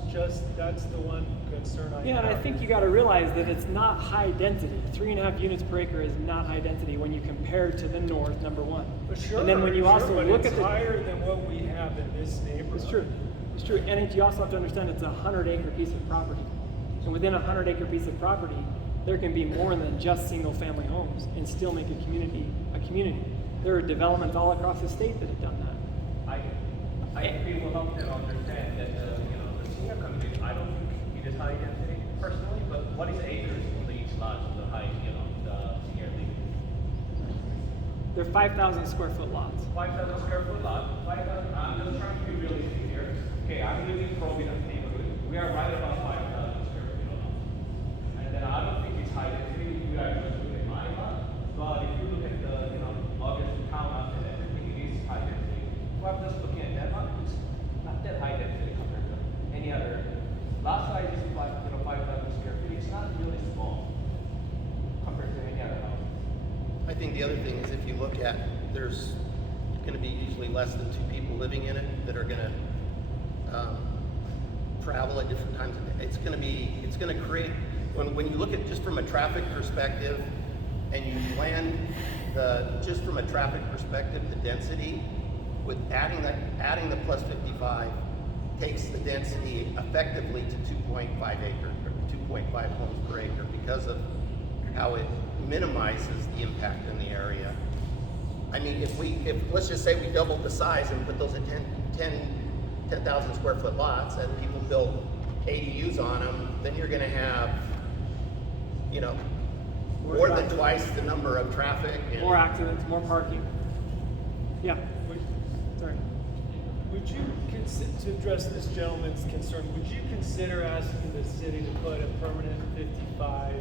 that's the one concern I have. Yeah, and I think you got to realize that it's not high density. 3.5 units per acre is not high density when you compare to the north, number one. But sure, and then when you sure, also but look it's at the higher than what we have in this neighborhood. It's true. It's true. And you also have to understand it's a 100-acre piece of property. And within a 100-acre piece of property, there can be more than just single-family homes and still make a community a community. There are developments all across the state that have done that. I agree with them and understand that the senior community, I don't think it is high density personally, but what is acres on the each lot of the high, the senior living? They're 5,000 square foot lots. 5,000 square foot lot, 5,000, I'm just trying to be realistic here. Okay, I'm living in Providence neighborhood. We are right about 5,000 square feet of lot. And then I don't think it's high density. You guys just look at my lot. But if you look at the, August townhouse and everything, it is high density. So I'm just looking at that lot, it's not that high density compared to any other. Lot size is 5,000 square feet. It's not really small compared to any other house. I think the other thing is if you look at, there's going to be usually less than 2 people living in it that are going to travel at different times. It's going to create, when you look at just from a traffic perspective and you land just from a traffic perspective, the density, with adding the plus 55 takes the density effectively to 2.5 acres, or 2.5 homes per acre because of how it minimizes the impact in the area. I mean, if let's just say we doubled the size and put those at 10,000 square foot lots and people build ADUs on them, then you're gonna have, more than twice the number of traffic. More accidents, more parking. Yeah. Sorry. Would you to address this gentleman's concern, would you consider asking the city to put a permanent 55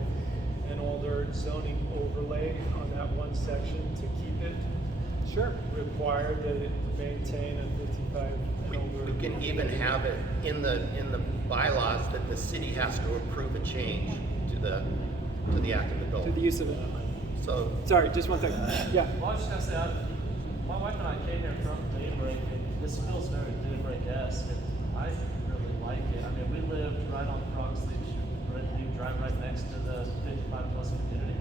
and older zoning overlay on that one section to keep it? Sure. Required that it maintain a 55 and older. We can even have it in the bylaws that the city has to approve a change to the active adult. To the use of it. So Sorry, just one second. Yeah. Well, I was just gonna say, my wife and I came here from Daybreak, and this feels very Daybreak-esque, and I really like it. I mean, we live right on Frog Street, you drive right next to the 55+ community,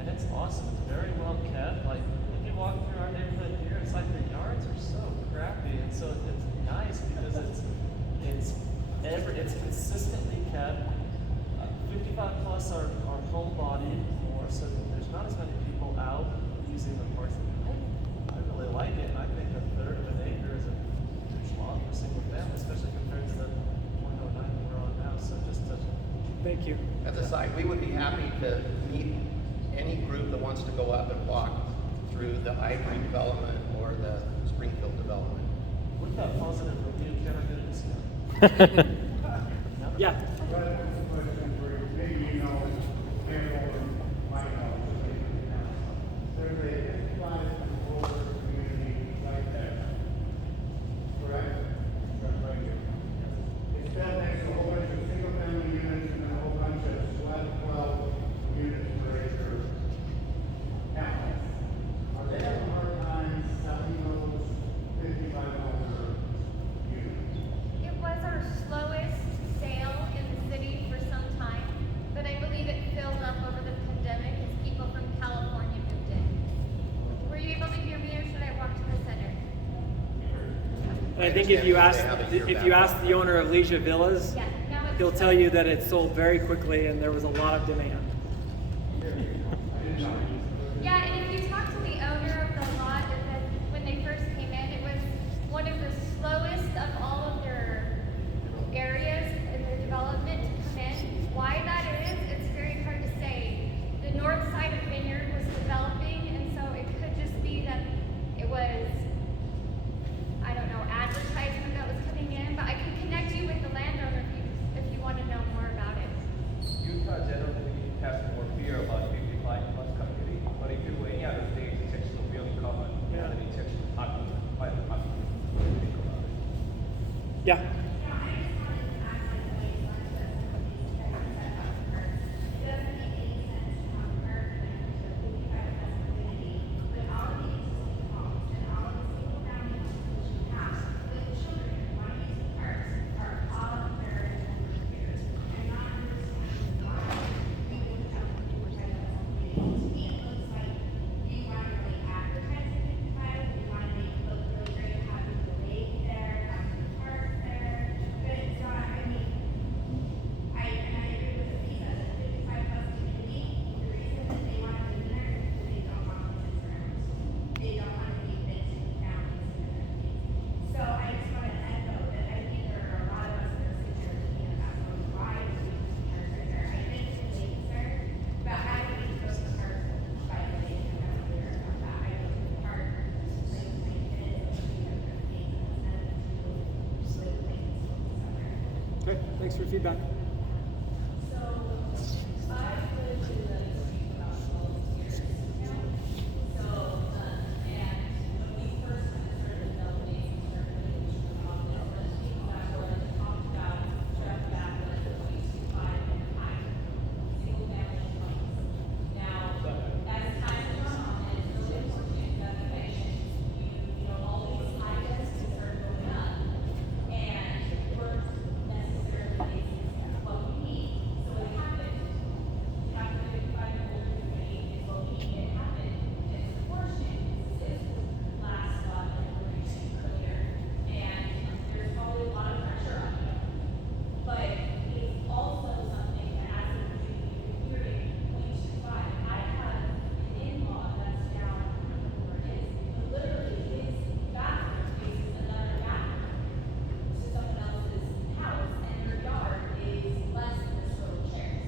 and it's awesome. It's very well kept. Like, if you walk through our neighborhood here, it's like the yards are so crappy, and so it's nice because it's consistently kept. 55+ are homebodied more, so there's not as many people out using the parks. I really like it, and I think 1/3 of an acre is a huge lot for single family, especially compared to the 109 that we're on now. So just to Thank you. as a side, we would be happy to meet any group that wants to go up and walk through the Ivory development or the Springfield development. with that positive review, can I get a discount? Yeah. Maybe you know, Carol might know. There's a 55 and older community right there. Correct? That's right here. It's built next to a whole bunch of single-family units and a whole bunch of 12 units per acre townhomes. Are they having a hard time selling those 55 and older units? It was our slowest sale in the city for some time, but I believe it filled up over the pandemic as people from California moved in. Were you able to hear me, or should I walk to the center? And I think if you ask the owner of Leisure Villas, Yeah, now it's. he'll tell you that it sold very quickly and there was a lot of demand. Yeah, and if you talk to the owner of the lot, it said when they first came in, it was one of the slowest of all of their areas in their development to come in. Why that is, it's very hard to say. The north side of Vineyard was developing, and so it could just be that it was, I don't know, advertisement that was coming in, but I can connect you with the landowner if you want to know more about it. Utah generally Yeah. I just wanted to act like the way you want to set some of these guys set up first. It doesn't make any sense to have a park connected to a 55 plus community, but all of these existing homes and all of these single family homes that you have with children who want to use the parks are all very here. I'm not understanding why we would have a 55 plus community. To me, it looks like we want to really advertise the 55, we want to make it look really great, having the lake there, having the park there, but it's not, I mean, I agree with Lisa, that the 55 plus community, the reason that they want to live in there is because they don't want to live around. They don't want to be big city families and their kids. So I just want to echo that I think there are a lot of us that are sitting there looking at that going, why are we using parks right there? I think the lake is there, but I think those parks by the lake, I'm not clear about that. I go to the park, like with my kids, looking at their games instead of to live like somewhere. Okay, thanks for feedback. So, I've lived in the city for about 12 years now. So, and when we first kind of started developing, we started putting issues on this, but people that were talked about, Jeff back was 0.25 and higher, single family homes. Now, as time has gone on, and it's really important that we mention, you know, all these high densities are going up, and we're necessarily what we need. So it happened. We have to 55 older community is what we need. It happened. It's unfortunate. This last spot that we were mentioning earlier, and there's probably a lot of pressure on you. But it's also something that as a community, you're hearing 0.25. I have an in-law that's down where it is, but literally his bathroom faces another bathroom to someone else's house, and their yard is less than this row of chairs.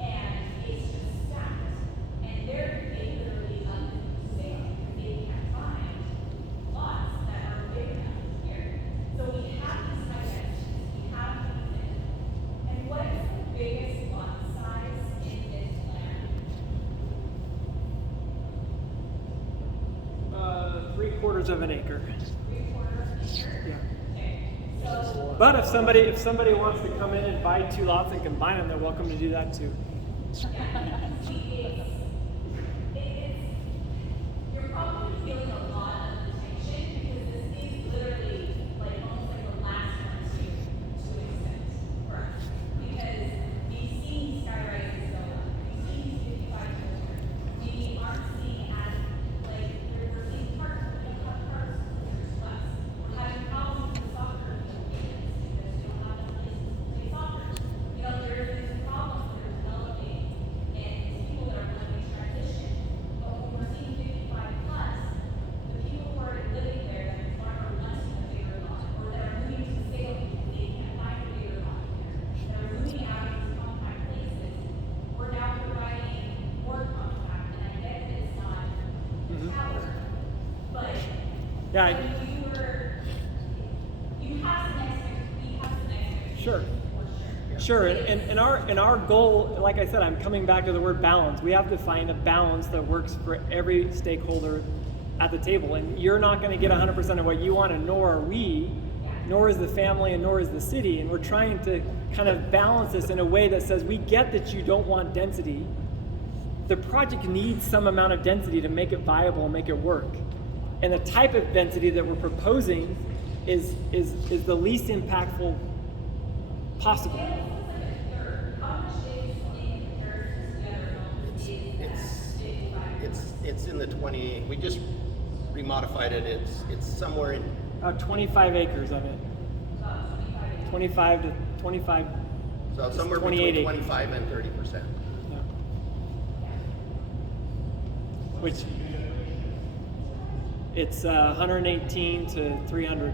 And it's just stacked. And they literally up for sale because they can't find lots that are big enough here. So we have these high densities, we have these, and what is the biggest lot size in this plan? 3/4 of an acre. 3/4 acre? Yeah. Okay, so. But if somebody wants to come in and buy 2 lots and combine them, they're welcome to do that too. You're probably feeling a lot of the tension because this is literally like almost like the last one to exist for us. Because we've seen sky rises go up, we've seen these 55 children. We aren't seeing as like we're seeing parks, but we don't have parks because there's less. We're having problems with soccer field maintenance because we don't have enough places to play soccer. You know, there's these problems that are developing and these people that are living transition. But when we're seeing 55 plus, the people who are living there that are wanting a bigger lot or that are moving to Salem because they can't find a bigger lot here, that are moving out of these compact places, we're now providing more compact, and I get that it's not tower, but Yeah, you have some expectations, Sure. for sure. Sure, and our goal, like I said, I'm coming back to the word balance. We have to find a balance that works for every stakeholder at the table. And you're not going to get 100% of what you want, and nor are we, nor is the family, and nor is the city. And we're trying to kind of balance this in a way that says we get that you don't want density. The project needs some amount of density to make it viable and make it work. And the type of density that we're proposing is the least impactful possible. It's in the 20, we just remodified it, it's somewhere in, 25 acres of it. 25 to 25. so somewhere 28 between acres. 25 and 30%. Yeah. Which it's 118 to 300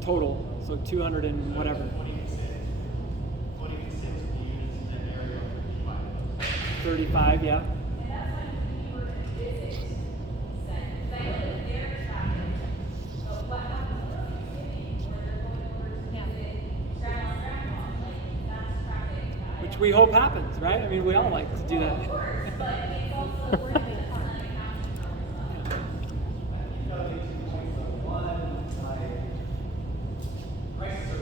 total, so 200 and whatever. 35, yeah. And that's when we were in visit, said, because I know that they're traffic, but what happens on Thanksgiving, where they're going over to visit grandma and grandma, like, that's traffic. Which we hope happens, right? I mean, we all like to do that. Of course, but it's also, we're in a ton of accounting problems. Prices are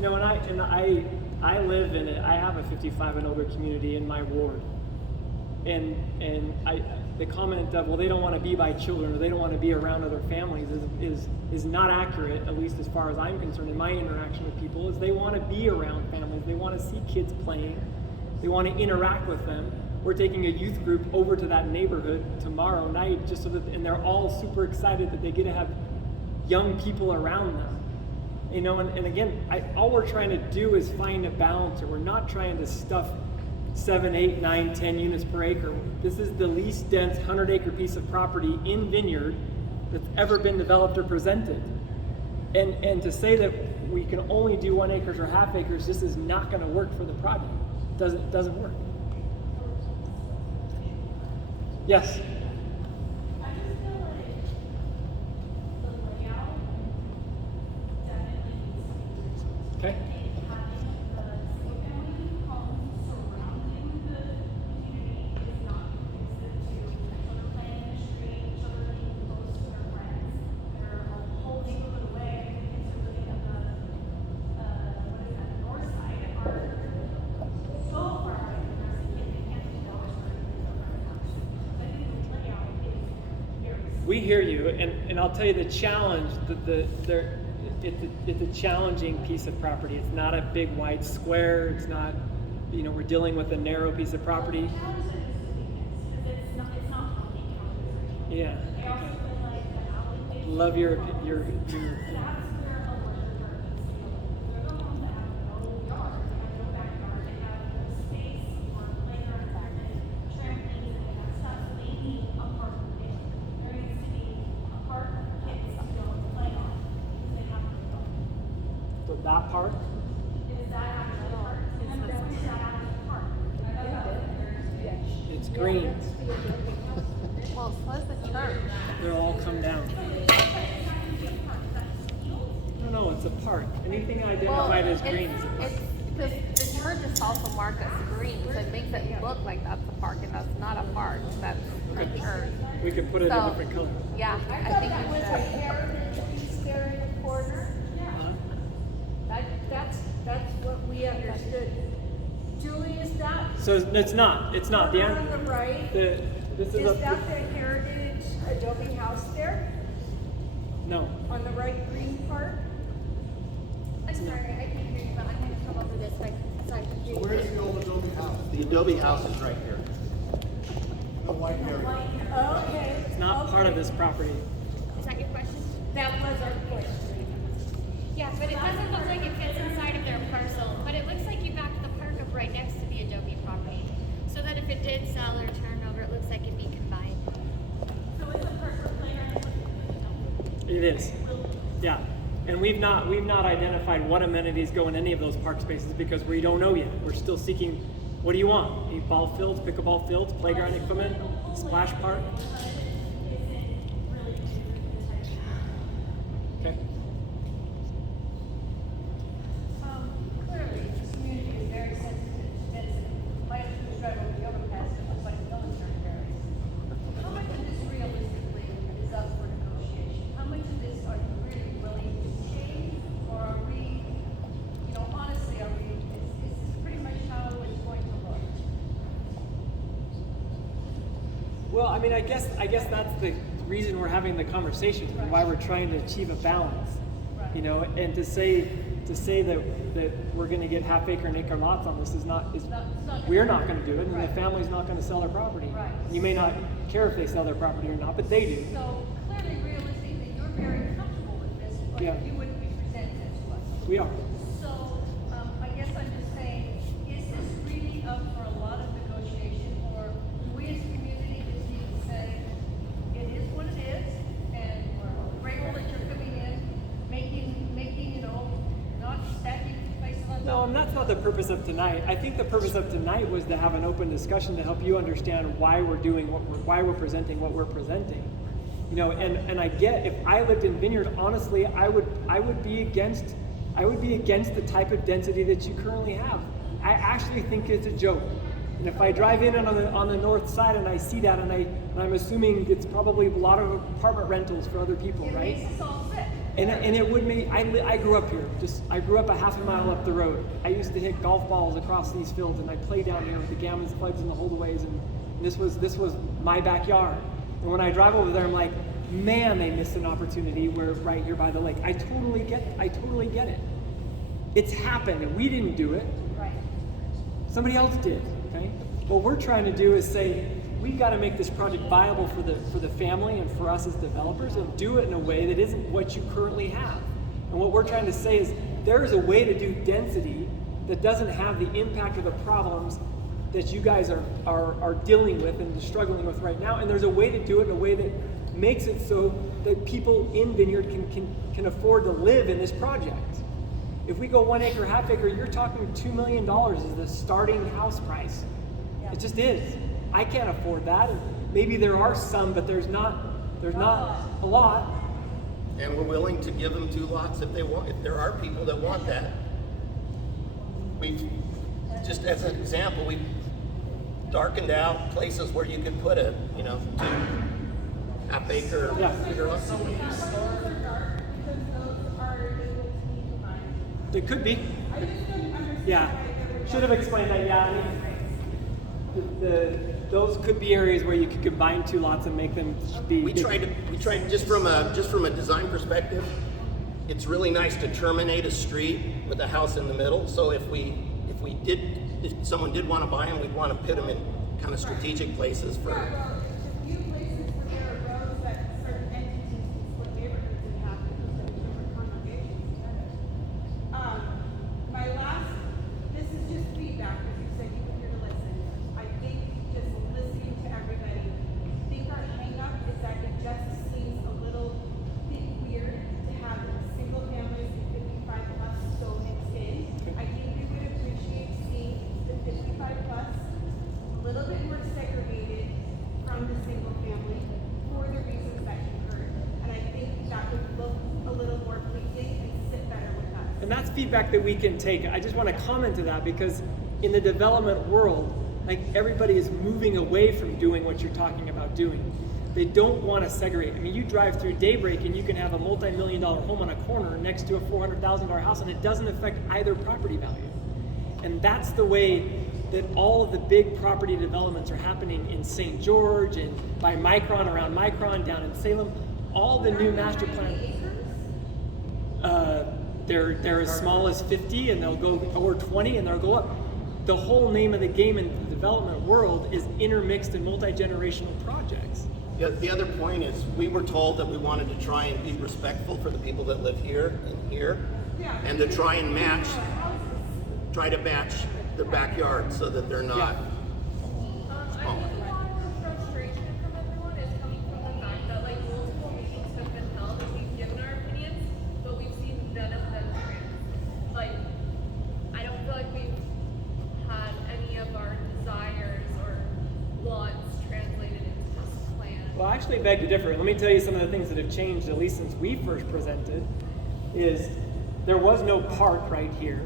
You know, and I live in it. I have a 55 and older community in my ward, and the comment of, well, they don't want to be by children or they don't want to be around other families is not accurate, at least as far as I'm concerned. In my interaction with people, is they want to be around families. They want to see kids playing. They want to interact with them. We're taking a youth group over to that neighborhood tomorrow night, just so that, and they're all super excited that they get to have young people around them. You know, and again, all we're trying to do is find a balance, or we're not trying to stuff 7, 8, 9, 10 units per acre. This is the least dense 100-acre piece of property in Vineyard that's ever been developed or presented. And to say that we can only do 1 acres or half acres, this is not going to work for the project. Doesn't work. Yes. I just feel like the layout definitely needs to be. Okay. Having the single-family homes surrounding the community is not conducive to children playing in the street, children being close to their friends. They're a whole neighborhood away. Kids are living at the north side are so far away from their city, and they can't do dollars for anything in their house. I think the layout is very. We hear you, and I'll tell you the challenge, it's a challenging piece of property. It's not a big wide square. It's not, you know, we're dealing with a narrow piece of property. The challenge that needs to be fixed, because it's not healthy counties. Yeah. I also feel like the alley. Love your That's where a larger part needs to go. They're the homes that have no yard, they have no backyard, they have no space for playground equipment, trampolines, and that stuff, so they need a park there. There needs to be a park for kids to go and play on, because they have no yard. So that part, Is that actually a park? Is that actually a park? it's green. Well, so is the church. They'll all come down. No, it's a park. Anything identified as green is a park. It's the church is also marked as green, so it makes it look like that's a park, and that's not a park. That's a church. We could put it in a So, different color. Yeah, I think That you was a should. heritage piece there in the corner. Uh-huh. That's what we understood. Julie, is that? So it's not. It's not. The on answer. the right? This is Is a. that the heritage adobe house there? No. On the right green part? I'm sorry, I can't hear you, but I'm gonna come over this way, so I can hear you. Where's the old Adobe house? The Adobe house is right here. The white area. Okay. It's not part of okay. this property. Is that your question? That was our question. Yeah, but it doesn't look like it fits inside of their parcel, but it looks like you backed the park up right next to the Adobe property. So that if it did sell or turn over, it looks like it'd be combined. So is the park for playground? It is. Yeah. And we've not identified what amenities go in any of those park spaces because we don't know yet. We're still seeking. What do you want? Any ball fields, pickleball fields, playground equipment, splash park? Okay. Clearly, this community is very sensitive. My husband was driving over the overpass, it looks like a military barracks. How much of this realistically is up for negotiation? How much of this are you really willing to change? Or are we, honestly, is this pretty much how it's going to look? Well, I mean, I guess that's the reason we're having the conversation and why we're trying to achieve a balance, you know. And to say that we're going to get half acre and acre lots on this we're not going to do it, and the family's not going to sell their property. Right. You may not care if they sell their property or not, but they do. So clearly, realistically, you're very comfortable with this, but Yeah. you wouldn't be presenting it to us. We are. So, I guess I'm just saying, is this really up for a lot of negotiation, or do we as a community just need to say, it is what it is, and we're grateful that you're coming in, making, not stacking places on No, top? and that's not the purpose of tonight. I think the purpose of tonight was to have an open discussion to help you understand why we're doing why we're presenting what we're presenting. You know, and I get, if I lived in Vineyard, honestly, I would be against the type of density that you currently have. I actually think it's a joke. And if I drive in on the north side and I see that, and I'm assuming it's probably a lot of apartment rentals for other people, It right? makes us all sick. And it would make, I grew up here, I grew up a half a mile up the road. I used to hit golf balls across these fields, and I played down here with the gammons, Cleggs, and the holdaways, and this was my backyard. And when I drive over there, I'm like, man, they missed an opportunity. We're right here by the lake. I totally get it. It's happened, and we didn't do it. Right. Somebody else did, okay? What we're trying to do is say, we've got to make this project viable for the family and for us as developers, and do it in a way that isn't what you currently have. And what we're trying to say is, there is a way to do density that doesn't have the impact of the problems that you guys are dealing with and struggling with right now. And there's a way to do it in a way that makes it so that people in Vineyard can afford to live in this project. If we go 1 acre, half acre, you're talking $2 million is the starting house price. Yeah. It just is. I can't afford that. And maybe there are some, but there's not a lot. And we're willing to give them 2 lots if they want, if there are people that want that. We've, just as an example, we've darkened out places where you could put a, 2 half acre. Yeah. Acre lots. So when you start because those are able to be combined. It could be. I just didn't understand. Yeah. why they were Should have explained that. Yeah. I mean, those could be areas where you could combine 2 lots and make them be. We tried just from a design perspective, it's really nice to terminate a street with a house in the middle. So if someone did want to buy them, we'd want to put them in kind of strategic places for. Yeah, well, it's a few places where there are roads that certain entities can split neighborhoods and have different congregations. My last, this is just feedback, because you said you were here to listen. I think just listening to everybody, I think our hang up is that it just seems a little bit weird to have single families and 55 plus so mixed in. I think we would appreciate seeing the 55 plus a little bit more segregated from the single family for the reasons that you heard. And I think that would look a little more pleasing and sit better with us. And that's feedback that we can take. I just want to comment to that because in the development world, like everybody is moving away from doing what you're talking about doing. They don't want to segregate. I mean, you drive through Daybreak and you can have a multi-million-dollar home on a corner next to a $400,000 house, and it doesn't affect either property value. And that's the way that all of the big property developments are happening in St. George and by Micron, around Micron, down in Salem. All the new master plan. They're as small as 50, and they'll go, or 20, and they'll go up. The whole name of the game in the development world is intermixed and multi-generational projects. The other point is, we were told that we wanted to try and be respectful for the people that live here and here, and to try and match the backyard so that they're not. I think a lot of the frustration from everyone is coming from the fact that like multiple meetings have been held and we've given our opinions, but we've seen none of them translate. Like, I don't feel like we've had any of our desires or wants translated into this plan. Well, I actually beg to differ. Let me tell you some of the things that have changed, at least since we first presented, is there was no park right here.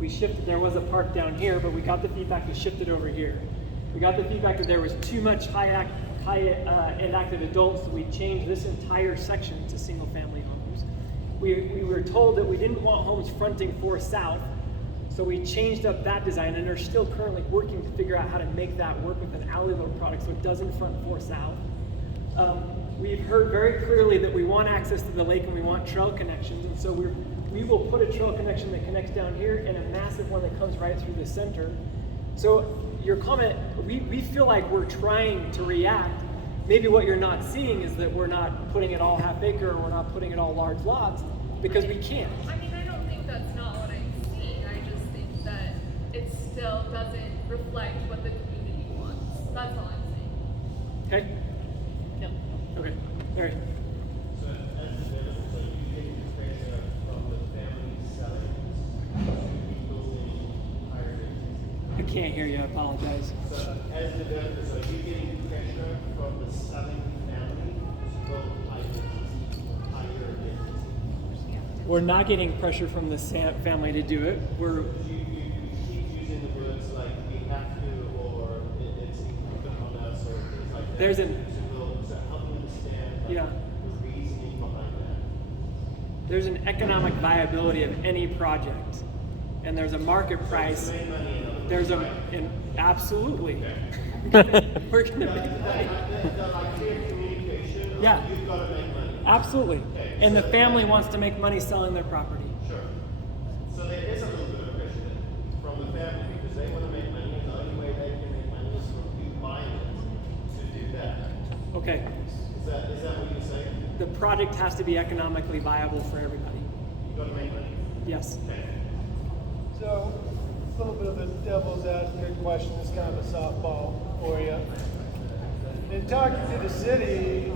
We shifted, there was a park down here, but we got the feedback to shift it over here. We got the feedback that there was too much high-end active adults, so we changed this entire section to single-family homes. We were told that we didn't want homes fronting 4 south, so we changed up that design, and they're still currently working to figure out how to make that work with an alley load product so it doesn't front 4 south. We've heard very clearly that we want access to the lake and we want trail connections, and so we will put a trail connection that connects down here and a massive one that comes right through the center. So your comment, we feel like we're trying to react. Maybe what you're not seeing is that we're not putting it all half acre or we're not putting it all large lots because we can't. I mean, I don't think that's not what I'm seeing. I just think that it still doesn't reflect what the community wants. That's all I'm saying. Okay? Yep. Okay. All right. So as a developer, so you take the pressure from the family selling to building higher density. I can't hear you. I apologize. So as developers, are you getting pressure from the selling family to build higher density? We're not getting pressure from the family to do it. We're You keep using the words like we have to, or it's incumbent on us, or things like that. There's an- to build, so help me understand Yeah. the reasoning behind that. there's an economic viability of any project, and there's a market price. There's absolutely. We're gonna make money. Like clear communication, Yeah. you've got to make money. Absolutely. And the family wants to make money selling their property. Sure. So there is a little bit of pressure from the family because they want to make money, and the only way they can make money is from you buying it to do that. Okay. Is that what you're saying? The project has to be economically viable for everybody. You've got to make money. Yes. Okay. So, a little bit of a devil's advocate question, it's kind of a softball for you. In talking to the city,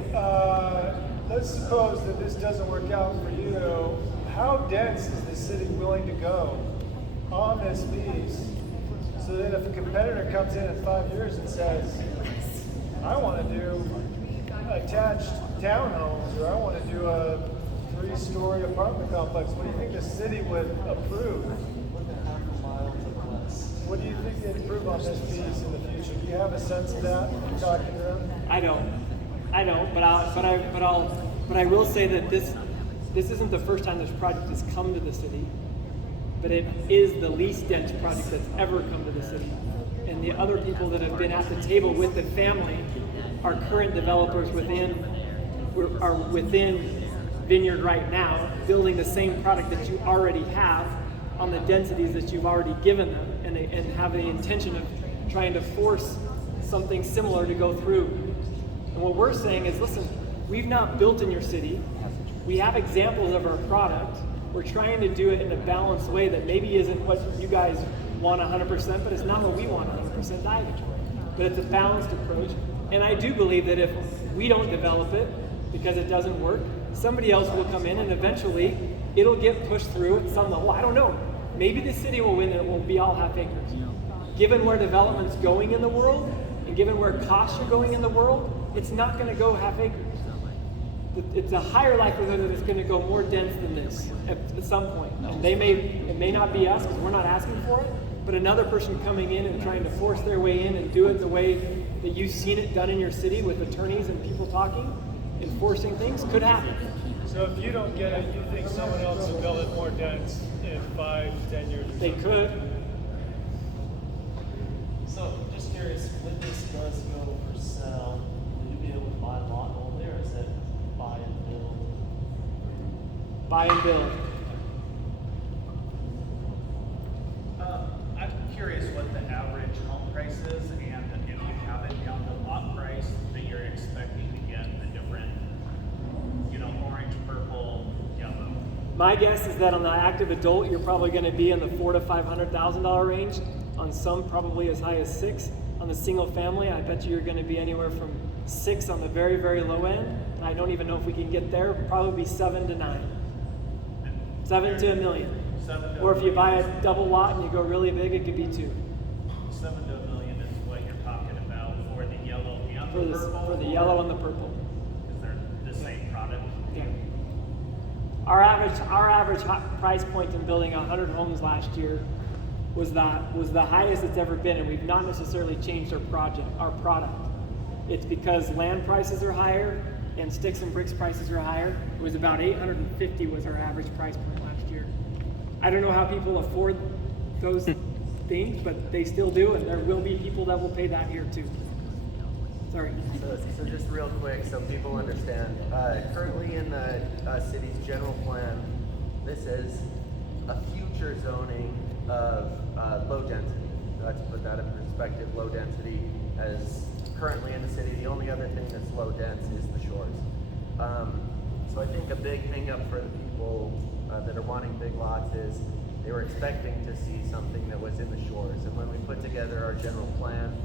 let's suppose that this doesn't work out for you. How dense is the city willing to go on this piece? So that if a competitor comes in 5 years and says, I want to do attached townhomes, or I want to do a 3-story apartment complex, what do you think the city would approve? What do you think they'd approve on this piece in the future? Do you have a sense of that when talking to them? I don't, but I will say that this isn't the first time this project has come to the city, but it is the least dense project that's ever come to the city. And the other people that have been at the table with the family are current developers within Vineyard right now, building the same product that you already have on the densities that you've already given them, and have the intention of trying to force something similar to go through. And what we're saying is, listen, we've not built in your city. We have examples of our product. We're trying to do it in a balanced way that maybe isn't what you guys want 100%, but it's not what we want 100% either. But it's a balanced approach. And I do believe that if we don't develop it because it doesn't work, somebody else will come in and eventually it'll get pushed through at some level. I don't know. Maybe the city will win and it will be all half acres. Given where development's going in the world, and given where costs are going in the world, it's not going to go half acres. It's a higher likelihood that it's going to go more dense than this at some point. And it may not be us because we're not asking for it, but another person coming in and trying to force their way in and do it the way that you've seen it done in your city with attorneys and people talking, enforcing things, could happen. So if you don't get it, you think someone else will build it more dense in 5 to 10 years? They could. So, just curious, when this does go for sale, will you be able to buy a lot only, or is it buy and build? Buy and build. I'm curious what the average home price is, and if you have it down to lot price that you're expecting to get the different, orange, purple, yellow. My guess is that on the active adult, you're probably going to be in the $400,000 to $500,000 range. On some, probably as high as $6,000. On the single family, I bet you're going to be anywhere from $6,000 on the very, very low end. And I don't even know if we can get there. Probably be $7,000 to $9,000. $7,000 to $1 million. Or if you buy a double lot and you go really big, it could be $2 million. 7 to 1 million is what you're talking about for the yellow and For the purple. the yellow and the purple. Because they're the same product. Yeah. Our average price point in building 100 homes last year was the highest it's ever been, and we've not necessarily changed our product. It's because land prices are higher and sticks and bricks prices are higher. It was about $850 was our average price point last year. I don't know how people afford those things, but they still do, and there will be people that will pay that here too. Sorry. So just real quick, so people understand. Currently in the city's general plan, this is a future zoning of low density. To put that in perspective, low density as currently in the city, the only other thing that's low dense is the shores. So I think a big hang up for the people that are wanting big lots is they were expecting to see something that was in the shores. And when we put together our general plan,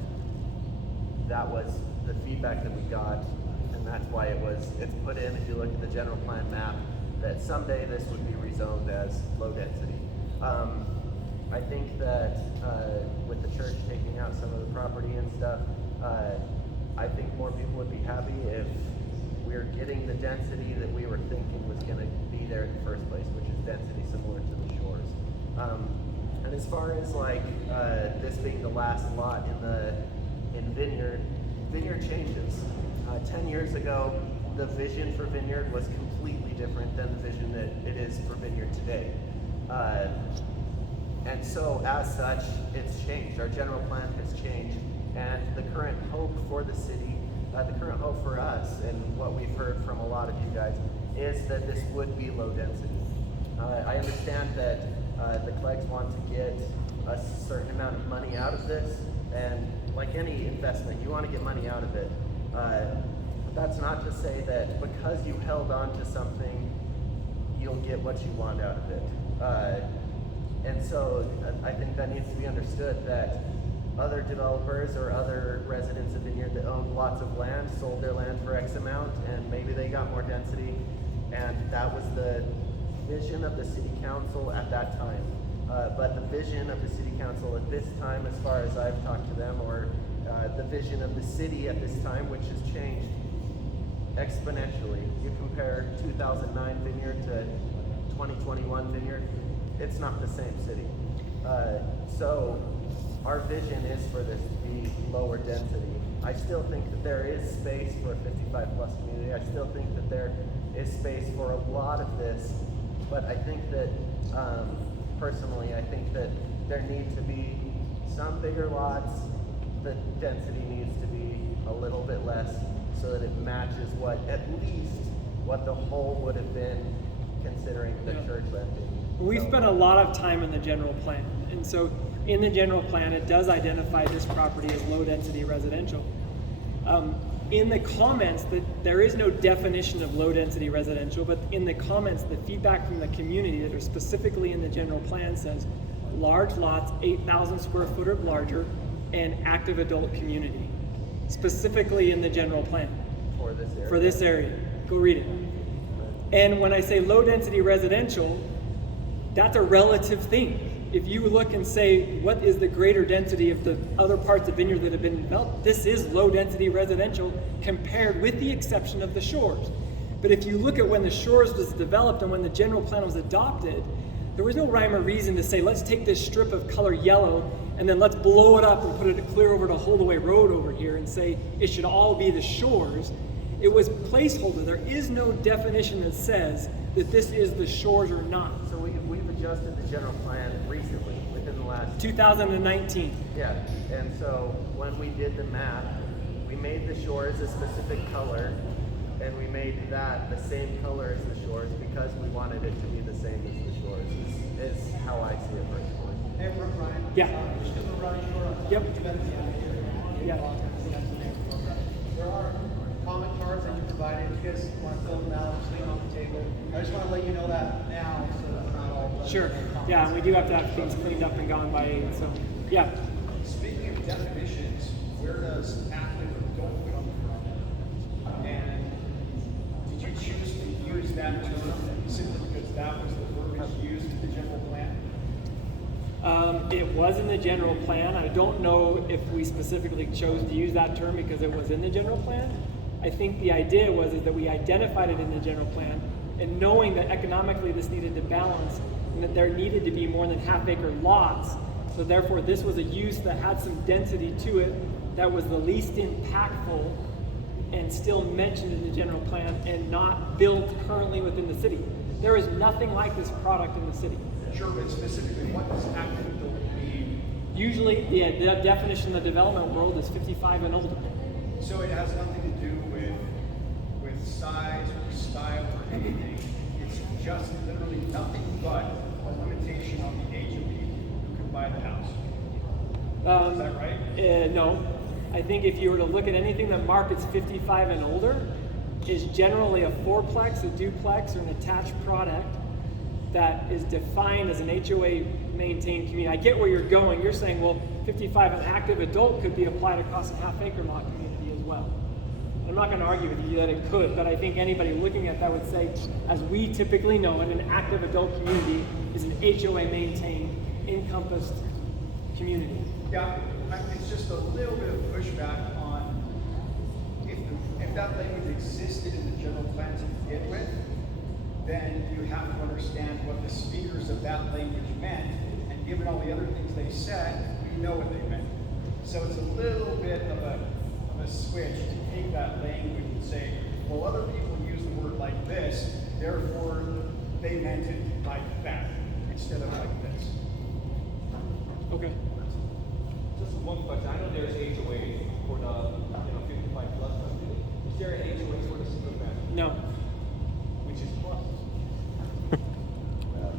that was the feedback that we got, and that's why it's put in, if you look at the general plan map, that someday this would be rezoned as low density. I think that with the church taking out some of the property and stuff, I think more people would be happy if we're getting the density that we were thinking was going to be there in the first place, which is density similar to the shores. And as far as this being the last lot in Vineyard changes. 10 years ago, the vision for Vineyard was completely different than the vision that it is for Vineyard today. And so as such, it's changed. Our general plan has changed, and the current hope for the city, the current hope for us, and what we've heard from a lot of you guys, is that this would be low density. I understand that the Cleggs want to get a certain amount of money out of this, and like any investment, you want to get money out of it. But that's not to say that because you held on to something, you'll get what you want out of it. And so I think that needs to be understood, that other developers or other residents of Vineyard that owned lots of land sold their land for X amount, and maybe they got more density, and that was the vision of the city council at that time. But the vision of the city council at this time, as far as I've talked to them, or the vision of the city at this time, which has changed exponentially. You compare 2009 Vineyard to 2021 Vineyard, it's not the same city. So our vision is for this to be lower density. I still think that there is space for a 55 plus community. I still think that there is space for a lot of this, but I think that personally, I think that there need to be some bigger lots. The density needs to be a little bit less so that it matches what, at least, what the whole would have been considering the church land being. We spent a lot of time in the general plan, and so in the general plan, it does identify this property as low density residential. In the comments, that there is no definition of low density residential, but in the comments, the feedback from the community that are specifically in the general plan says large lots, 8,000 square foot or larger, and active adult community, specifically in the general plan. For this area. Go read it. And when I say low density residential, that's a relative thing. If you look and say, what is the greater density of the other parts of Vineyard that have been developed? This is low density residential compared with the exception of the Shores. But if you look at when the Shores was developed and when the general plan was adopted, there was no rhyme or reason to say, let's take this strip of color yellow and then let's blow it up and put it clear over to Holdaway Road over here and say it should all be the Shores. It was placeholder. There is no definition that says that this is the Shores or not. So we've adjusted the general plan recently, within the last 2019. Yeah, and so when we did the map, we made the Shores a specific color, and we made that the same color as the Shores because we wanted it to be the same as the Shores, is how I see it personally. Hey, Brian. Yeah. Just because we're running short on Yep. Yeah. There are comment cards that you provided. If you guys want to fill them out, just leave them on the table. I just want to let you know that now, so that we're not all. Sure. Yeah, and we do have to have things cleaned up and gone by 8. So, yeah. Speaking of definitions, where does active adult come from? And did you choose to use that term simply because that was the verbiage used in the general plan? It was in the general plan. I don't know if we specifically chose to use that term because it was in the general plan. I think the idea was is that we identified it in the general plan, and knowing that economically this needed to balance and that there needed to be more than half-acre lots, so therefore this was a use that had some density to it that was the least impactful and still mentioned in the general plan and not built currently within the city. There is nothing like this product in the city. Sure, but specifically, what does active adult mean? Usually, the definition in the development world is 55 and older. So it has nothing to do with size or style or anything. It's just literally nothing but a limitation on the age of people who can buy the house. Is that right? No. I think if you were to look at anything that markets 55 and older, is generally a fourplex, a duplex, or an attached product that is defined as an HOA maintained community. I get where you're going. You're saying, well, 55 and active adult could be applied across a half-acre lot community as well. I'm not going to argue with you that it could, but I think anybody looking at that would say, as we typically know, in an active adult community is an HOA maintained, encompassed community. Yeah, it's just a little bit of pushback on if that language existed in the general plan to begin with, then you have to understand what the speakers of that language meant, and given all the other things they said, we know what they meant. So it's a little bit of a switch to take that language and say, well, other people use the word like this, therefore they meant it like that instead of like this. Okay. Just one question. I know there's HOA for the 55 plus something. Is there an HOA for the single family? No. Which is plus.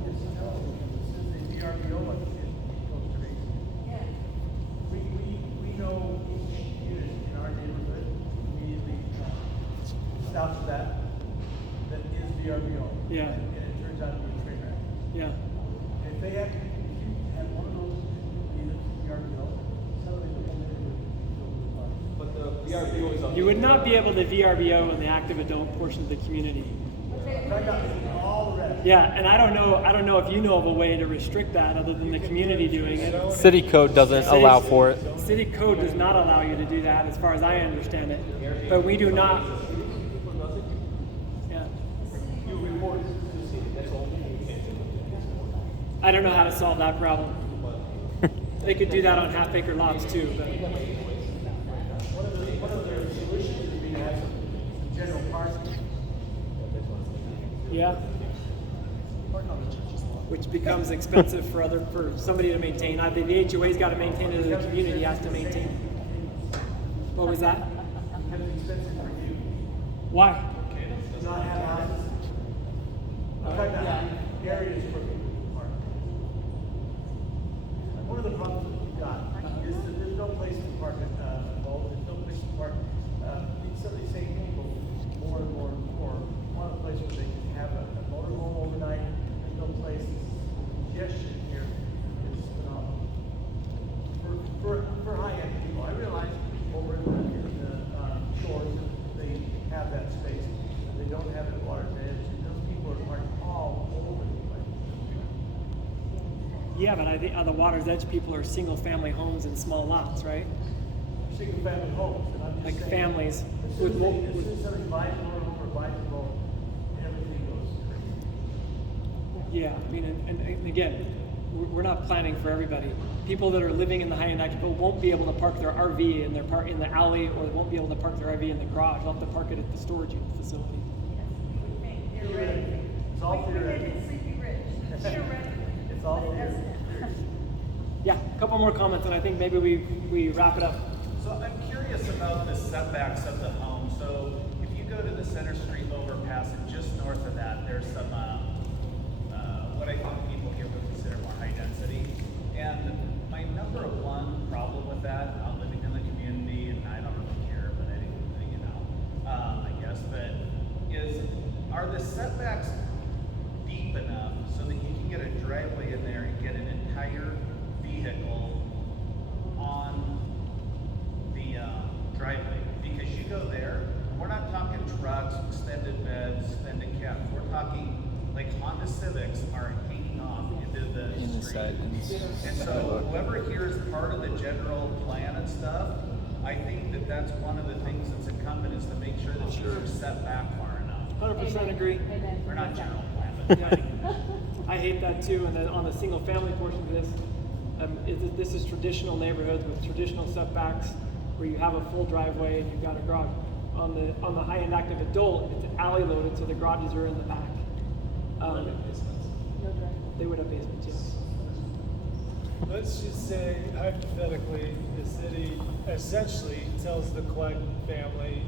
This is the VRBO in Costa Rica. Yeah. We know each unit in our neighborhood immediately south of that is VRBO. Yeah. And it turns out to be a train wreck. Yeah. And if you had one of those units VRBO, suddenly the whole neighborhood would But the VRBO is on. You would not be able to VRBO in the active adult portion of the community. fill up all the rest. Yeah, and I don't know if you know of a way to restrict that other than the community doing it. City code doesn't allow for it. City code does not allow you to do that, as far as I understand it. But we do not. Yeah. You report it to the city. That's all. I don't know how to solve that problem. They could do that on half-acre lots too, but One of their solutions would be to have some general parking. yeah. Which becomes expensive for somebody to maintain. I think the HOA's got to maintain it, or the community has to maintain it. What was that? Becomes expensive for you. Why? Not have houses. I'm talking about areas for people to park. One of the problems that we've got is that there's no place to park at, Bowl. There's no place to park. Somebody's saying people more and more and more want a place where they can have a motorhome overnight. There's no place. Congestion here is phenomenal. For high-end people, I realize over in the shores, they have that space. They don't have it at Water's Edge. And those people are parked all over the place. Yeah, but I think on the water's edge, people are single-family homes in small lots, right? Single-family homes, and I'm just Like saying, families. As soon as somebody buys a motorhome or buys a boat, everything goes crazy. Yeah, I mean, and again, we're not planning for everybody. People that are living in the high-end active won't be able to park their RV in in the alley, or won't be able to park their RV in the garage. They'll have to park it at the storage unit facility. You're right. It's all We did theoretical. it Sleepy Ridge. Theoretically. It's all That's theoretical. it. Yeah, a couple more comments, and I think maybe we wrap it up. So I'm curious about the setbacks of the home. So if you go to the Center Street overpass and just north of that, there's some, what I think people here would consider more high density. And my number one problem with that, I'm living in the community and I don't really care, but I guess, but are the setbacks deep enough so that you can get a driveway in there and get an entire vehicle on the driveway? Because you go there, and we're not talking trucks, extended beds, extended cabs. We're talking like Honda Civics are hanging off into the street. And so whoever here is part of the general plan and stuff, I think that that's one of the things that's incumbent is to make sure that you're set back far enough. 100% agree. Or not general plan, but planning commission. I hate that too. And then on the single-family portion of this, this is traditional neighborhoods with traditional setbacks where you have a full driveway and you've got a garage. On the high-end active adult, it's alley loaded, so the garages are in the back. They would have basements, yes. Let's just say, hypothetically, the city essentially tells the Clegg family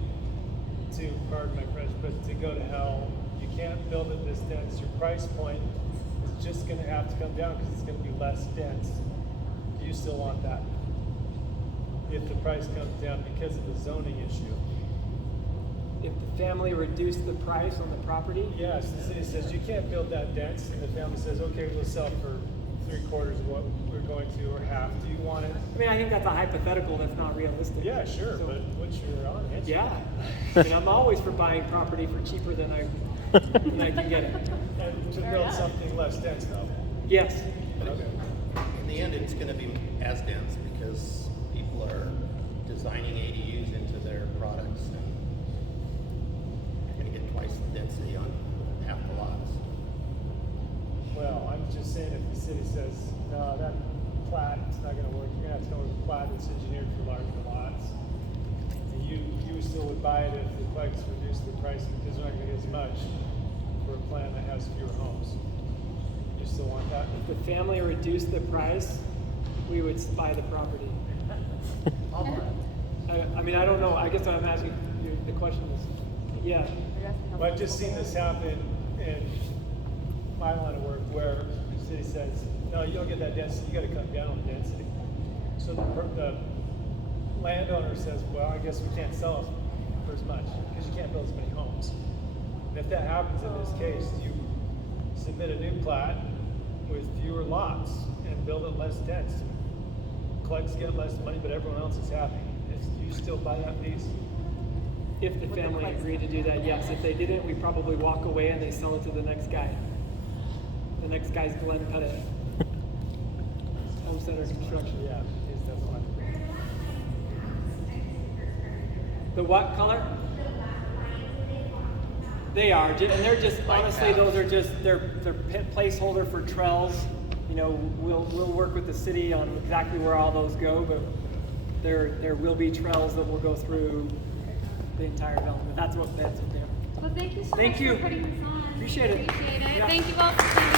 to, pardon my French, but to go to hell. You can't build it this dense. Your price point is just going to have to come down because it's going to be less dense. Do you still want that? If the price comes down because of the zoning issue. If the family reduced the price on the property, Yes, the city says you can't build that dense, and the family says, okay, we'll sell for 3/4 of what we're going to, or half. Do you want it? I mean, I think that's a hypothetical that's not realistic. Yeah, sure, So, but what's your honest answer? yeah. I mean, I'm always for buying property for cheaper than I can get it. And to build something less dense though. Yes. Okay. In the end, it's gonna be as dense because people are designing ADUs into their products and you're gonna get twice the density on half the lots. Well, I'm just saying if the city says, no, that plat, it's not gonna work, you're gonna have to come with a plat that's engineered for larger lots. And you still would buy it if the Cleggs reduced the price because they're not gonna get as much for a plan that has fewer homes. You still want that? If the family reduced the price, we would buy the property. I mean, I don't know. I guess what I'm asking you, the question is, yeah. Well, I've just seen this happen in my line of work where the city says, no, you don't get that density, you gotta cut down on density. So the landowner says, well, I guess we can't sell it for as much, because you can't build as many homes. And if that happens in this case, you submit a new plat with fewer lots and build it less dense. Clegg's get less money, but everyone else is happy. You still buy that piece? If the family agreed to do that, yes. If they didn't, we probably walk away and they sell it to the next guy. The next guy's Glenn Pettit. Home Center Construction. Yeah, that's one. The what color? They are, and they're just, honestly, those are just, they're placeholder for trails. You know, we'll work with the city on exactly where all those go, but there will be trails that will go through the entire development. That's what they are. Well, thank you so Thank much you. for putting this on. Appreciate it. Appreciate it. Yeah. Thank you all for coming.